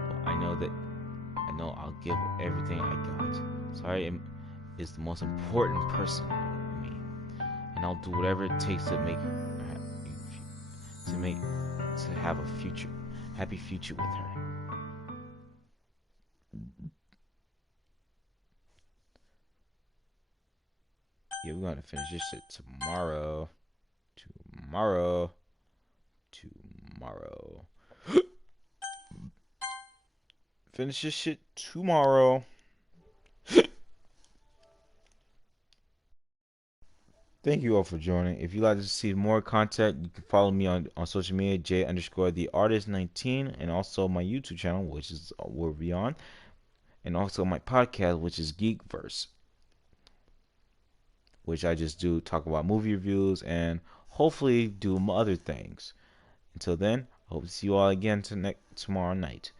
But I know I'll give everything I got. Sayori is the most important person to me, and I'll do whatever it takes to have a happy future with her. Yeah, we're gonna finish this shit tomorrow. Finish this shit tomorrow. Thank you all for joining. If you'd like to see more content, you can follow me on social media, J underscore the artist 19, and also my YouTube channel, which is we're beyond, and also my podcast, which is Geekverse, which I just do talk about movie reviews and hopefully do other things. Until then, I hope to see you all again tomorrow night.